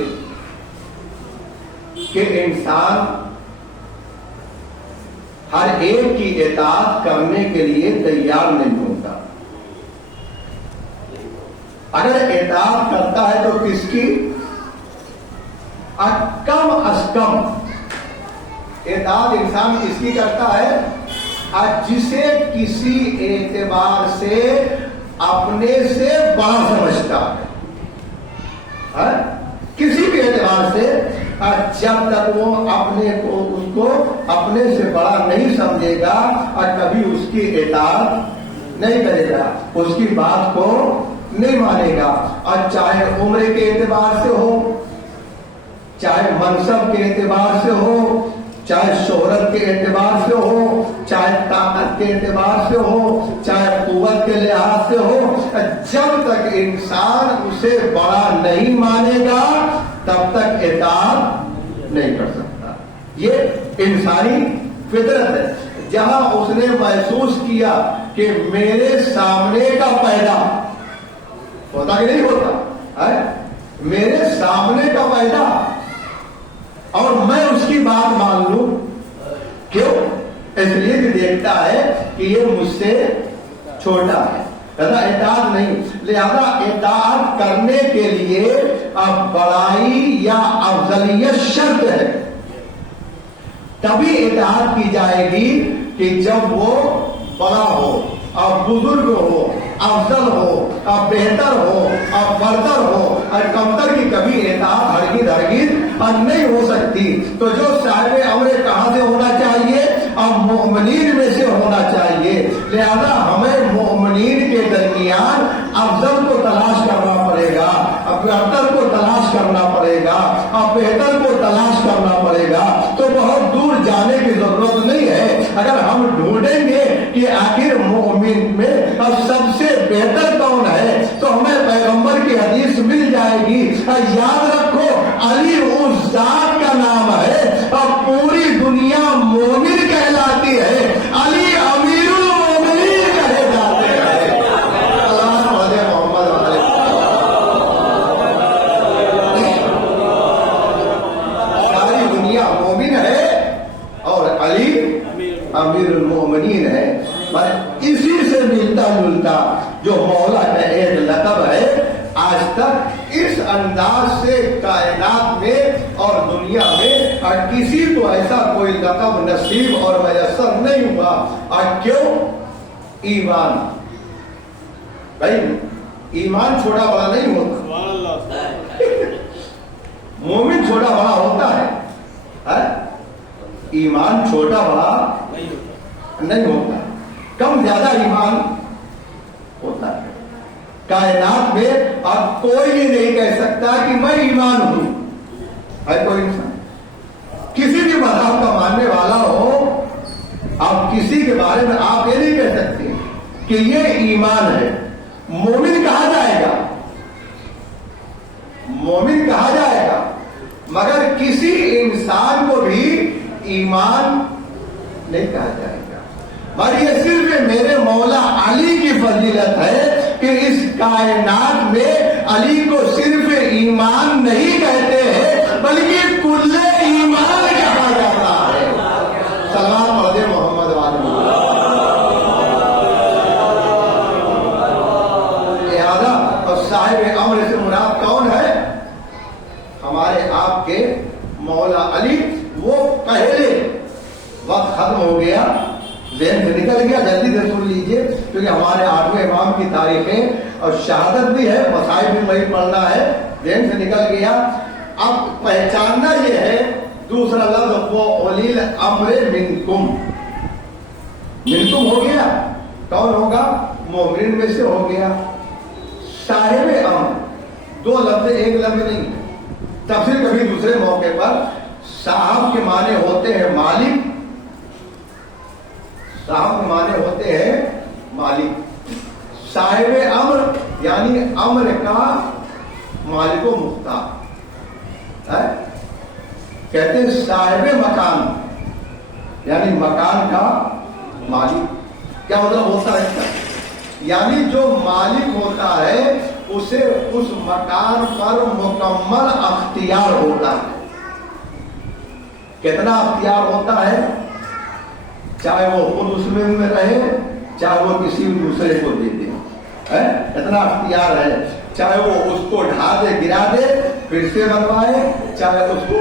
کہ انسان ہر ایک کی اطاعت کرنے کے لیے تیار نہیں ہوتا. اگر اطاعت کرتا ہے تو کس کی؟ کم از کم اطاعت انسان کس کی کرتا ہے؟ جسے کسی اعتبار سے اپنے سے بڑا سمجھتا ہے. کسی بھی اعتبار سے جب تک وہ اپنے کو اس کو اپنے سے بڑا نہیں سمجھے گا اور کبھی اس کی اطاعت نہیں کرے گا، اس کی بات کو نہیں مانے گا. اور چاہے عمر کے اعتبار سے ہو، چاہے منصب کے اعتبار سے ہو، چاہے شہرت کے اعتبار سے ہو، چاہے طاقت کے اعتبار سے ہو، چاہے قوت کے لحاظ سے ہو، جب تک انسان اسے بڑا نہیں مانے گا تب تک اطاعت نہیں کر سکتا. یہ انسانی فطرت ہے. جہاں اس نے محسوس کیا کہ میرے سامنے کا پیدا ہوتا کہ نہیں ہوتا، میرے سامنے کا پیدا اور میں اس کی بات مان لوں، کیوں؟ اس لیے کہ دیکھتا ہے کہ یہ مجھ سے چھوٹا ہے، لہذا اطاعت نہیں. لہذا اطاعت کرنے کے لیے اب بڑائی یا افضلیت شرط ہے. تبھی اطاعت کی جائے گی کہ جب وہ بڑا ہو، اب بزرگ ہو، افضل ہو، اب بہتر ہو، اب برتر ہو. اور کمتر کی کبھی اطاعت ہرگز نہیں ہو سکتی. تو جو صاحب امر کہاں سے ہونا چاہیے؟ اب مومنین میں سے ہونا چاہیے. لہذا ہمیں مومنین کے درمیان افضل کو تلاش کرنا پڑے گا، اب برتر کو تلاش کرنا پڑے گا، اب بہتر کو تلاش کرنا پڑے گا. تو بہت دور جانے کی ضرورت نہیں ہے. अगर हम ढूंढेंगे कि आखिर मोमिन में अब सबसे बेहतर कौन है, तो हमें पैगंबर की हदीस मिल जाएगी। याद रखो, अली उस जात का नाम है और पूरी दुनिया मोमिन कहलाती है। अली अमीरुल मोमिनीन कहे जाते हैं। सारी दुनिया मोमिन है और अली अमीरुल मोमिनीन है। पर इसी से मिलता जुलता जो मौला का एक लक़ब है, आज तक इस अंदाज से कायनात में और दुनिया में और किसी को ऐसा कोई लक़ब नसीब और मयसर नहीं हुआ। और क्यों? ईमान। भाई ईमान छोटा बड़ा नहीं होता, मोमिन छोटा बड़ा होता है? ईमान छोटा बड़ा नहीं होता, कम ज्यादा ईमान होता है। कायनात में अब कोई ये नहीं कह सकता कि मैं ईमान हूं, है कोई इंसान किसी भी मज़हब का मानने वाला हो, आप किसी के बारे में आप ये नहीं कह सकते कि ये ईमान है। मोमिन कहा जाएगा, मोमिन कहा जाएगा, मगर किसी इंसान को भी ईमान नहीं कहा जाएगा। और ये सिर्फ मेरे मौला अली की फजीलत है कि इस कायनात में अली को सिर्फ ईमान नहीं कहते हैं, बल्कि कुल्ले ईमान कहा जाता है। सलाम अलैहि मोहम्मद वाले। लिहाजा और साहिब अम्र से मुराद कौन है? हमारे आपके मौला अली। वो पहले वक्त खत्म हो गया, ज़हन से निकल गया, जल्दी से सुन लीजिए, क्योंकि हमारे 8वें इमाम की तारीखें और शहादत भी है, मसाइब भी वही पढ़ना है, ज़हन से निकल गया। अब पहचानना ये है, दूसरा लफ्ज़ वो उलिल अम्र मिनकुम। मिनकुम हो गया, कौन होगा? मोमिन में से हो गया। साहिब अम्र, दो लफ्ज़ एक लफ्ज़ नहीं। तफसीर कभी दूसरे मौके पर। साहब के माने होते हैं मालिक, साहब के माने होते हैं मालिक। साहिब अम्र यानी अम्र का मालिको मुख्तार है। कहते हैं साहिब मकान यानी मकान का मालिक। क्या मतलब होता है? यानी जो मालिक होता है उसे उस मकान पर मुकम्मल अख्तियार होता है। कितना अख्तियार होता है? चाहे वो खुद उसमें रहे, चाहे वो किसी दूसरे को दे दे, है? इतना अख्तियार है। चाहे वो उसको ढा दे, गिरा दे, फिर से बनवाए, चाहे उसको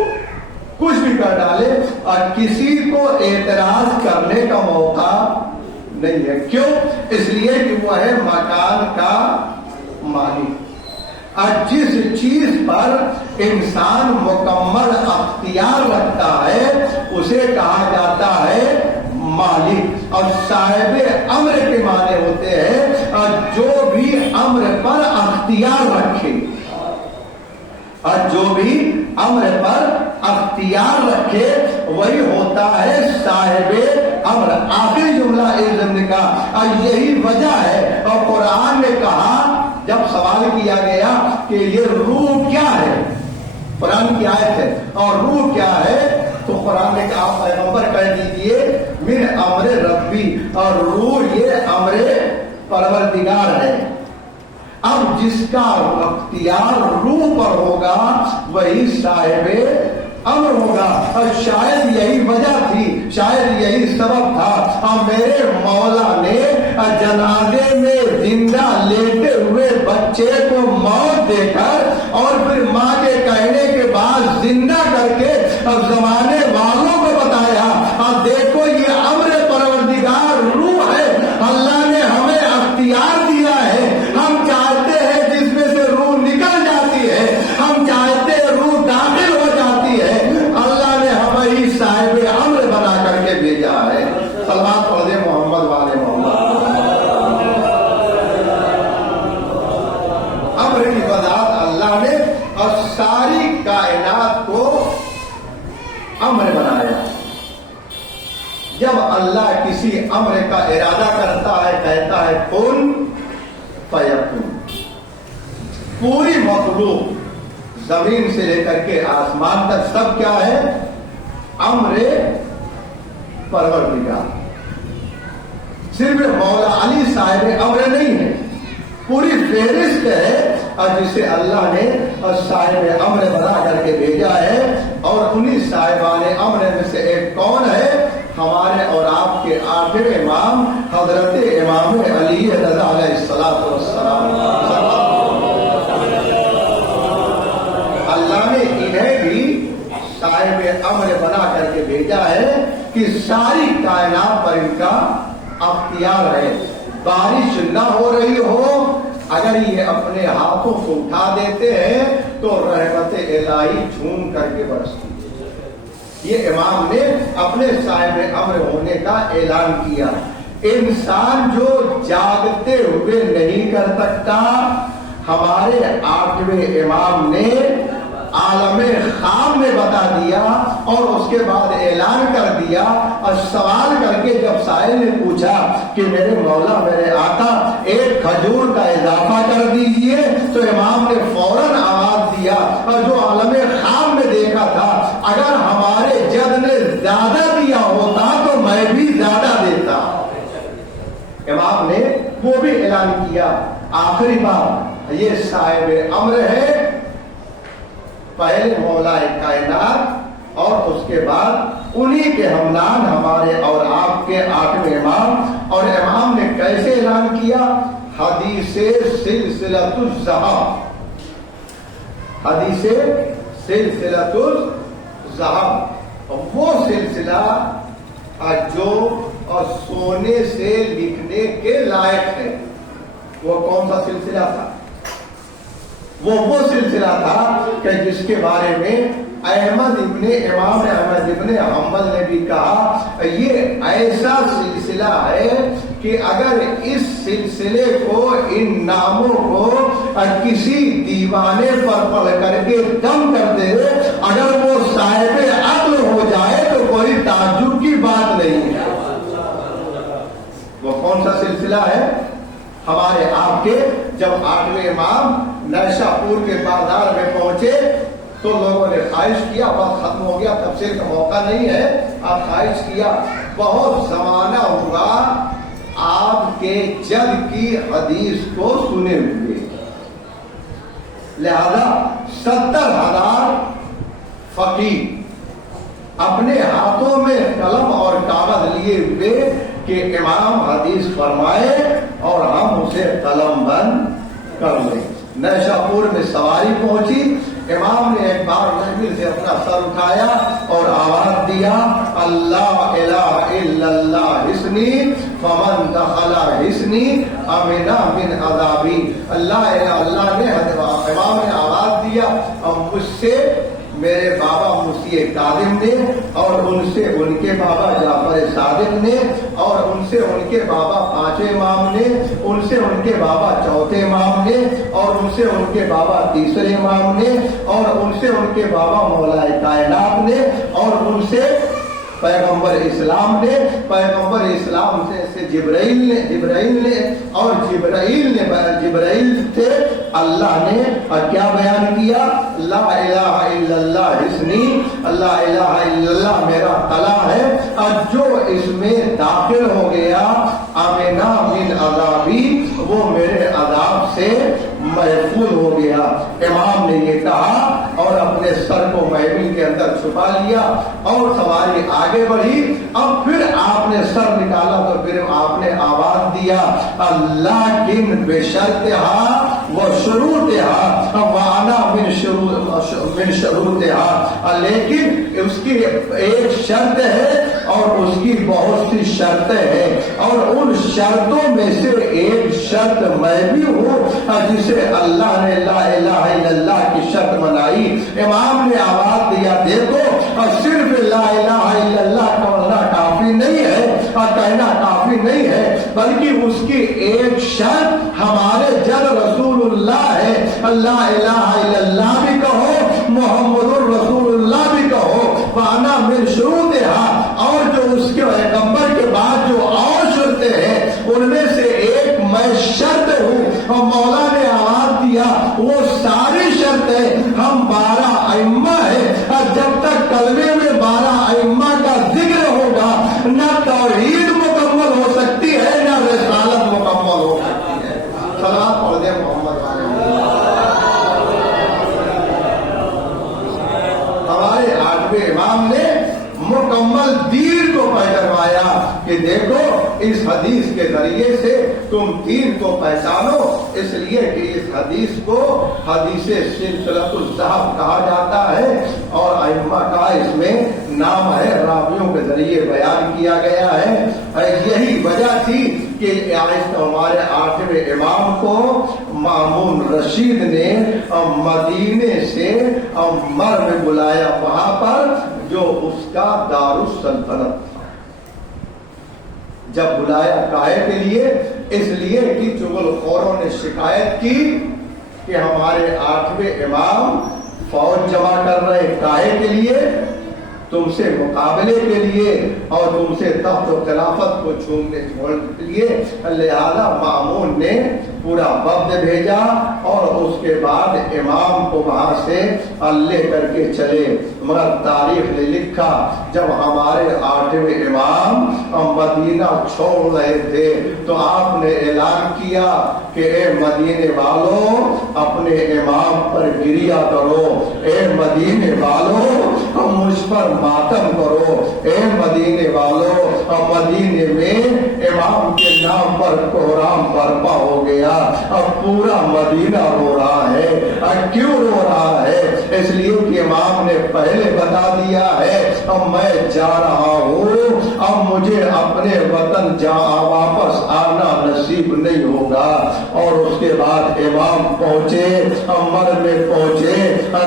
कुछ भी कर डाले, और किसी को एतराज करने का मौका नहीं है। क्यों? इसलिए कि वो है मकान का मालिक। और जिस चीज पर इंसान मुकम्मल अख्तियार रखता है उसे कहा जाता है मालिक। और साहिब अम्र के माने होते हैं और जो भी अम्र पर अख्तियार रखे, और जो भी अम्र पर अख्तियार रखे वही होता है साहिब अम्र। आखिरी जुमला इस जमने का। और यही वजह है, और कुरान ने कहा, जब सवाल किया गया कि ये रूह क्या है, कुरान की आयत है, और रूह क्या है, तो कुरान ने कहा पैगंबर कह दीजिए मिन अम्र रब्बी, और रूह ये अम्र परवरदिगार है। अब जिसका अख्तियार रूह पर होगा वही साहिब अम्र होगा। और शायद यही वजह थी, शायद यही सबब था, और मेरे मौला ने जनाजे में जिंदा लेटे हुए बच्चे को मौत देकर और फिर माँ के कहने के बाद जिंदा करके अब जमाने वालों को बताया, और देखो ये अम्र परवरदिगार रूह है, अल्लाह ने हमें अख्तियार दिया है। हम चाहते हैं जिसमें से रूह निकल जाती है, हम चाहते हैं रूह दाखिल हो जाती है, अल्लाह ने हमें ही साहिब अम्र बना करके भेजा है। सलावत पढ़ दे मोहम्मद वाले मोहम्मद। अम्र की वजाहत अल्लाह ने, और सारी कायनात को अम्र बनाया। جب اللہ کسی امر کا ارادہ کرتا ہے کہتا ہے کن فیکون. پوری مخلوق زمین سے لے کر کے آسمان تک سب کیا ہے؟ امر پروردگار. صرف مولا علی صاحب امر نہیں ہے، پوری فہرست ہے اور جسے اللہ نے صاحب امر بنا کر کے بھیجا ہے. اور انہی صاحبان امر میں سے ایک کون ہے؟ ہمارے اور آپ کے آخر امام حضرت امام علی رضا علیہ السلام. اللہ نے انہیں بھی صاحب امر بنا کر کے بھیجا ہے کہ ساری کائنات پر ان کا اختیار ہے. بارش نہ ہو رہی ہو، اگر یہ اپنے ہاتھوں کو اٹھا دیتے ہیں تو رحمت الہی جھوم کر کے برستی ہے. یہ امام نے اپنے صاحب امر ہونے کا اعلان کیا. انسان جو جاگتے ہوئے نہیں کر سکتا، ہمارے آٹھویں امام نے عالم خواب میں بتا دیا اور اس کے بعد اعلان کر دیا. اور سوال کر کے جب سائل نے پوچھا کہ میرے مولا میرے آقا ایک کھجور کا اضافہ کر دیجئے، تو امام نے فوراً آواز دیا اور جو عالم خواب میں دیکھا تھا، اگر ہمارے جد نے زیادہ دیا ہوتا تو میں بھی زیادہ دیتا. امام نے وہ بھی اعلان کیا. آخری بات، یہ صاحب امر ہے، پہلے مولا کائنات اور اس کے بعد انہی کے ہمنان ہمارے اور آپ کے آٹھویں امام. اور امام نے کیسے اعلان کیا؟ حدیث سلسلۃ الذہب. حدیث سلسلۃ الذہب وہ سلسلہ جو سونے سے لکھنے کے لائق ہے. وہ کون سا سلسلہ تھا؟ وہ سلسلہ تھا کہ جس کے بارے میں امام احمد ابن حنبل نے بھی کہا یہ ایسا سلسلہ ہے کہ اگر اس سلسلے کو، ان ناموں کو کسی دیوانے پر پڑھ کر کے دم کر دے، اگر وہ صاحب عقل ہو جائے تو کوئی تعجب کی بات نہیں ہے. وہ کون سا سلسلہ ہے؟ ہمارے آپ کے جب آٹھویں امام نیشا پور کے بازار میں پہنچے تو لوگوں نے خواہش کیا، بات ختم ہو گیا، تفسیر کا موقع نہیں ہے. آپ خواہش کیا، بہت زمانہ ہوا آپ کے جد کی حدیث کو سنے ہوئے، لہذا 70,000 فقیہ اپنے ہاتھوں میں قلم اور کاغذ لیے ہوئے کہ امام حدیث فرمائے اور ہم اسے قلم بند کر لیں. نیشا پور میں سواری پہنچی. امام نے ایک بار محفل سے اپنا سر اٹھایا اور آواز دیا، اللہ الہ الا اللہ حسنی فمن دخل حسنی امن من عذابی. اللہ الہ اللہ نے امام نے آواز دیا اور مجھ سے میرے بابا مفتی کاظم نے، اور ان سے ان کے بابا جعفر صادق نے، اور ان سے ان کے بابا پانچویں امام نے، ان سے ان کے بابا چوتھے امام نے، اور ان سے ان کے بابا تیسرے امام نے، اور ان سے ان کے بابا مولا کائنات نے، اور ان سے پیغمبر اسلام نے، پیغمبر اسلام سے جبرائیل نے اور جبرائیل سے اللہ نے کیا بیان کیا؟ لا الہ الا اللہ حسنی، اللہ الہ الا اللہ میرا قلعہ ہے، اور جو اس میں داخل ہو گیا آمنا من عذابی، وہ میرے عذاب سے محفوظ ہو گیا. امام نے یہ کہا اور اپنے سر کو محفل کے اندر چھپا لیا اور سواری آگے بڑھی. اب پھر آپ نے سر نکالا تو پھر آپ نے آواز دیا، اللہ کن بشرطہا و شروطہا وانا من شروطہا. لیکن اس کی ایک شرط ہے اور اس کی بہت سی شرطیں ہیں، اور ان شرطوں میں سے ایک شرط میں بھی ہوں جسے اللہ نے لا الہ الا اللہ کی شرط منائی. امام نے آواز دیا، دیکھو صرف لا الہ الا اللہ کہنا کافی نہیں ہے اور کہنا کافی نہیں ہے، بلکہ اس کی ایک شرط ہمارے جد رسول اللہ ہے. لا الہ الا اللہ بھی کہو، محمد الرسول اللہ بھی کہو، وانا من شروطہا، اور جو اس کے پیغمبر आठवें इमाम ने मुकम्मल दीन को पहचानवाया कि देखो इस हदीस के जरिए से तुम दीन को पहचानो, इसलिए कि इस हदीस को हदीस सिलसिलतुल ज़हब कहा जाता है और अइम्मा का इसमें नाम है, रावियों के जरिए बयान किया गया है। यही वजह थी कि हमारे आठवें इमाम को मामून रशीद ने मदीने से मर में बुलाया, वहां पर जो उसका दारुस सल्तनत था। जब बुलाया काहे के लिए? इसलिए कि चुगलखोरों ने शिकायत की कि हमारे आठवें इमाम फौज जमा कर रहे, काहे के लिए? तुमसे मुकाबले के लिए और तुमसे तख्त और खिलाफत को छोड़ने के लिए। लिहाजा मामून ने पूरा वफ्द भेजा और उसके बाद इमाम को वहां से ले करके चले। मगर तारीख ने लिखा जब हमारे आठवें इमाम मदीना छोड़ रहे थे तो आपने ऐलान किया कि ए मदीने वालों अपने इमाम पर गिरिया करो, ए मदीने वालों मुझ पर मातम करो, ए मदीने वालों मदीने में इमाम के नाम पर कोहराम बर्पा हो गया। अब पूरा मदीना रो रहा है। अब क्यों रो रहा है? इसलिए कि इमाम ने पहले बता दिया है अब मैं जा रहा हूँ, अब मुझे अपने वतन वापस आना नसीब नहीं होगा। और उसके बाद इमाम पहुंचे, मर में पहुंचे,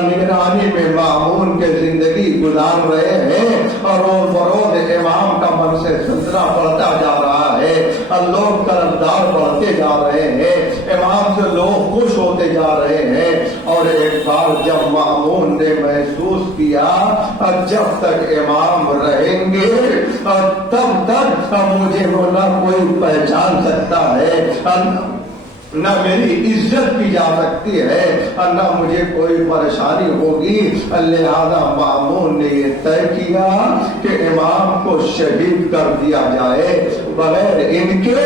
निगरानी में मामून के जिंदगी गुजार रहे हैं और रोज बरोज इमाम का मन से सिलसिला बढ़ता जा रहा है, लोग तरफदार बढ़ते जा रहे हैं, इमाम से लोग खुश होते जा रहे हैं। और एक बार जब मामून ने महसूस किया जब तक इमाम रहेंगे तब तक मुझे वो ना कोई पहचान सकता है, न मेरी इज्जत की जा सकती है, न मुझे कोई परेशानी होगी। लिहाजा मामून ने ये तय किया कि इमाम को शहीद कर दिया जाए, बगैर इनके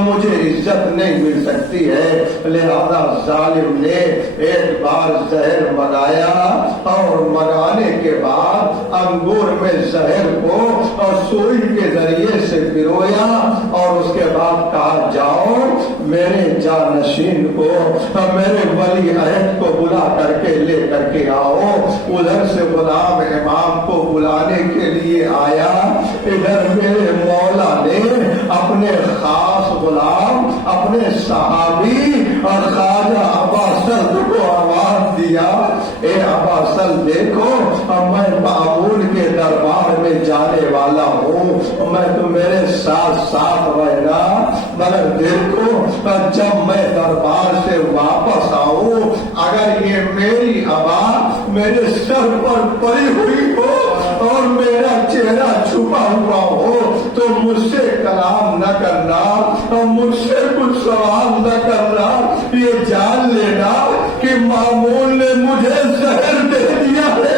मुझे इज्जत नहीं मिल सकती है। लिहाजा जालिम ने एक बार जहर मंगाया और मंगाने के बाद अंगूर में जहर को और सुई के जरिए से पिरोया और उसके बाद कहा जाओ मेरे नशीन को, मेरे वली अहद को बुला करके ले करके आओ। उधर से गुलाम इमाम को बुलाने के लिए आया, इधर मेरे मौला ने अपने खास गुलाम, अपने सहाबी और ख्वाजा अब्बासल को आवाज दिया, ए अब्बासल देखो मैं मामून के दरबार में जाने वाला हूँ, मैं तो मेरे साथ साथ रहना, मगर देखो जब मैं दरबार से वापस आऊं अगर ये मेरी आवाज मेरे सर पर पड़ी हुई हो और मेरा चेहरा छुपा हुआ हो तो मुझसे कलाम न करना और मुझसे कुछ सवाल न करना, ये जान लेना कि मामून ने मुझे जहर दे दिया है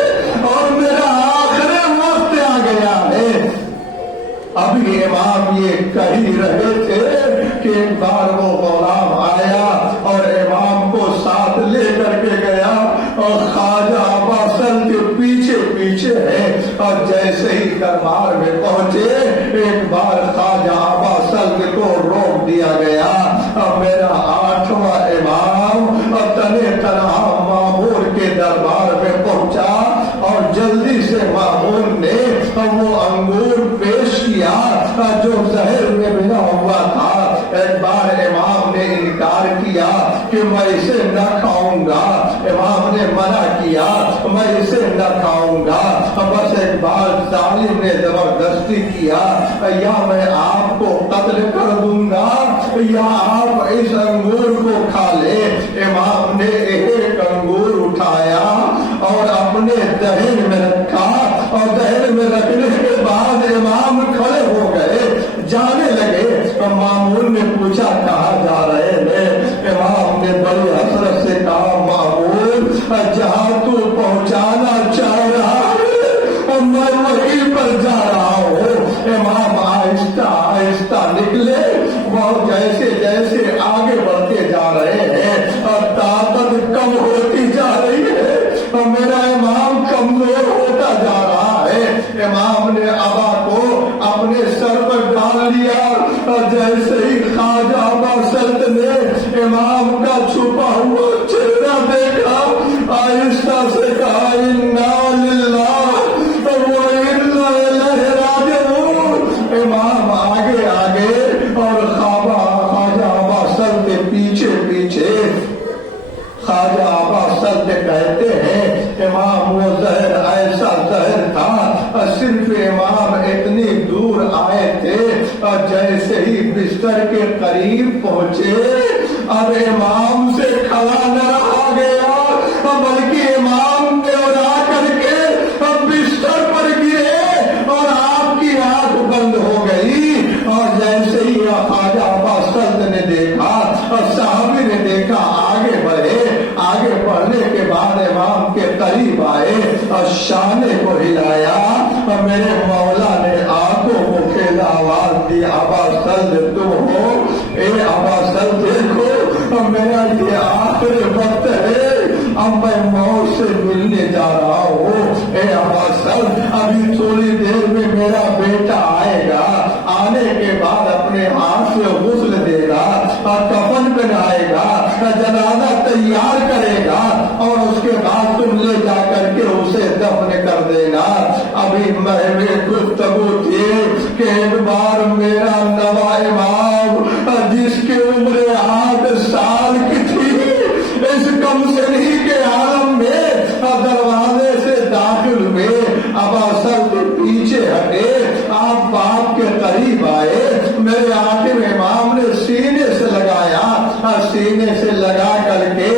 और मेरा आखिरी वक्त आ गया है। अब ये इमाम ये कह ही रहे थे कि एक बार वो गुलाम आया और इमाम को साथ ले करके गया और ख्वाजा अब्बासल के पीछे पीछे है और जैसे ही दरबार में पहुंचे एक बार ख्वाजा अब्बासल को रोक दिया गया। अब मेरा आठवां इमाम तने तनहा मामून के दरबार में पहुंचा और जल्दी से मामून ने वो अंगूर पेश किया जो जहर में मिला हुआ था। एक बार इमाम ने इनकार किया कि मैं इसे न खाऊंगा, इमाम ने मना किया मैं इसे न खाऊंगा। बस एक बार जालिम ने जबरदस्ती किया या मैं आपको कत्ल कर दूंगा या आप इस अंगूर को खा ले। इमाम ने एक अंगूर उठाया और अपने दहन में रखा और दहन में रखने के बाद इमाम खड़े हो गए, जाने लगे। मामून ने पूछा कहाँ जा रहे हैं? इमाम ने बड़ी हसरत से कहा मामून जहाँ तू पहुँचाना चाह रहा है मैं वहीं पर जा रहा हूँ। इमाम आहिस्ता आहिस्ता निकले, वो जैसे जैसे आगे बढ़ते जा रहे हैं और ताकत कम होती जा रही है और मेरा इमाम कमजोर होता जा रहा इन्ना लिल्लाहि व इन्ना इलैहि राजिऊन। इमाम आगे आगे और ख्वाजा अब्बास के पीछे पीछे। ख्वाजा अब्बास कहते हैं इमाम वो जहर ऐसा जहर था, सिर्फ इमाम इतनी दूर आए थे और जैसे ही बिस्तर के करीब पहुंचे अब इमाम से खड़ा न रहा गया, बल्कि इमाम टेढ़ा करके बिस्तर पर गिरे और आपकी आंख बंद हो गई। और जैसे ही ख्वाजा अब्बास ने देखा और साहबी ने देखा, आगे बढ़े। आगे बढ़ने के बाद इमाम के करीब आए और शाने को हिलाया और मेरे मौला ने आंखों को खेला, आवाज दी, अब्बास तुम हो? ए अब्बास देखो मेरा ये आखिरी वक्त है, अब मैं मौत से मिलने जा रहा हूँ। ए अब्बास अभी थोड़ी देर में मेरा बेटा आएगा, आने के बाद अपने हाथ से गुस्ल देगा और कफन पहनाएगा, जनाजा तैयार करेगा और उसके बाद तुम ले जा करके उसे दफन कर देना। अभी मैं गुफ्तगू थी कि एक बार मेरा नवा इमाम जिसकी उम्र 8 साल की थी, इस कमसनी के आलम में दरवाजे से दाखिल हुए। अब्बास के पीछे हटे, आप बाप के करीब आए, मेरे आखिर इमाम ने सीने से लगाया, सीने से लगा करके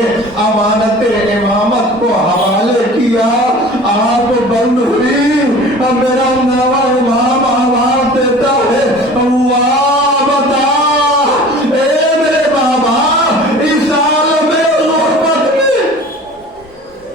अमानत इमामत को हवाले किया। आंख बंद हुई, मेरा नवा इमाम आवाज देता है, वाह बता ए मेरे बाबा इस आलम में गुर्बत में,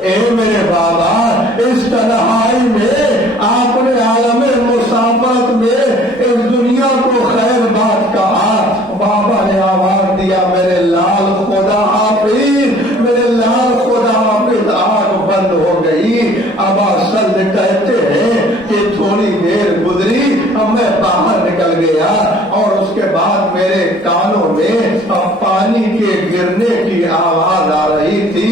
ए मेरे बाबा इस तन्हाई में आपने आलम मुसाफरत में इस दुनिया को खैर बात कहा। बाबा ने आवाज दिया, मेरे लाल खुदा हाफिज, मेरे लाल खुदा हाफिज। आंख बंद हो गई। अब्बास कहते हैं कि थोड़ी देर गुजरी, मैं बाहर निकल गया और उसके बाद मेरे कानों में पानी के गिरने की आवाज आ रही थी।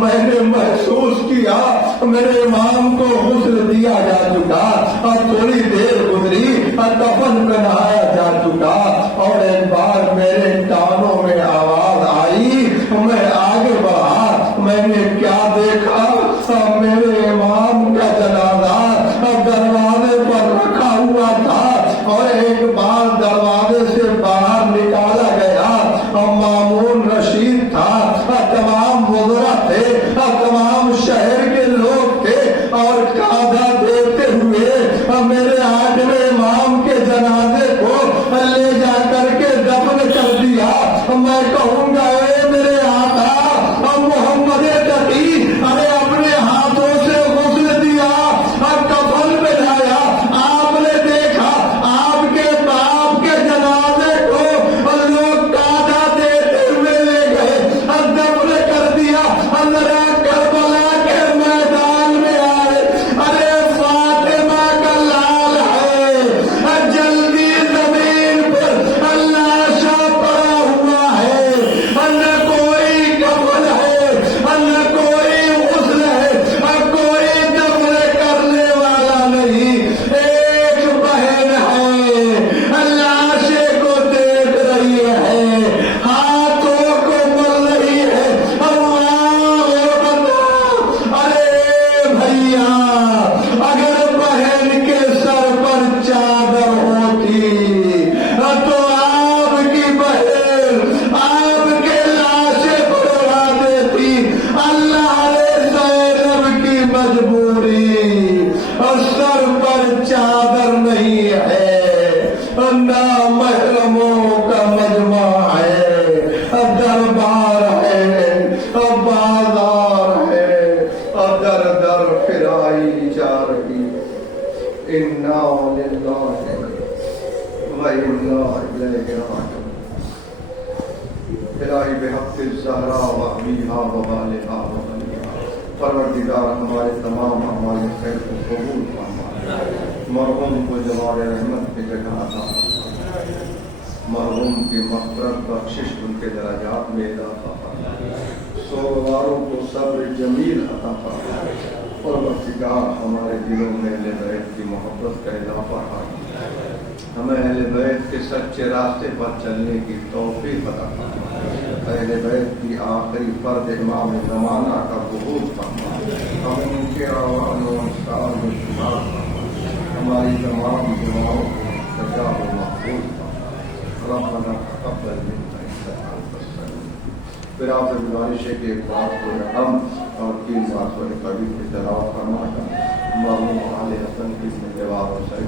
मैंने महसूस किया मेरे इमाम को गुस्ल दिया जा चुका और थोड़ी देर गुजरी और कफन पहनाया जा चुका। और एक बार मेरे कानों में आवाज आई, मैं आगे बढ़ा, मैंने क्या देखा, मेरे इमाम का जनाजा दरवाजे पर रखा हुआ था और एक बार दरवाजे से बाहर निकाला गया और मामून रशीद था, तमाम बुजुर्ग थे, तमाम शहर के लोग थे और काधा देते हुए मेरे 8वें इमाम के जनाजे को ले जा करके दफन कर दिया। मैं कहूँगा ए मेरे आका मोहम्मद तकी, अरे अपने हाथों से गुस्ल दिया और कफन पहनाया। आपने देखा आपके बाप के जनाजे को लोग काधा देते हुए ले गए और दफन कर दिया। अल्लाह करबला के मैदान में आए, अरे फातिमा का लाल है, जल्दी जमीन पर लाशा पड़ा हुआ है, न कोई कफन है, न कोई गुस्ल है, कोई दफन करने वाला नहीं। एक बहन है, लाशे को देख रही है, हाथों को मल रही है, अरे भैया अगर बहन के सर पर चादर होती तो आपकी बहन आपके लाशे को उड़ा देती। अल्लाह ने ज़ैनब की मजबूरी, सर पर चादर नहीं है, ना महरमों का मजमा है, दरबार है, बाजार है, दर दर फिराई जा रही। इन्ना लिल्लाहि व इन्ना इलैहि राजिऊन। इलाही बिहक़्क़ि ज़हरा व अबीहा व बालिहा व बनिहा, परवरदिगार हमारे तमाम अमाल खैर को कबूल फरमा, मरहूम को जवाब रहमत की जगह अता फरमा, मरहूम की मग़फ़िरत बख्शिश उनके दराजात में इज़ाफ़ा फरमा, सोगवारों को सब्र जमील अता फरमा, परवरदिगार हमारे दिलों में अहले बैत की मोहब्बत का इजाफा फरमा, हमें अहले बैत के सच्चे रास्ते पर चलने की तौफीक अता फरमा, अहले बैत की आखिरी फर्द इमाम ज़माना का ज़ुहूर फरमा, हमें उनके आवान और अंसार में शुमार फरमा, हमारी तमाम दुआओं को सजा व महफूज फरमा। रब्बना तक़ब्बल मिन्ना इन्नका अंतस समीउल। फिर आपसे गुजारिश है कि एक बात को हम और 3 बात वाले कभी की तलाव फरमा कर मरहूम आले हसन की जवाब हुसैन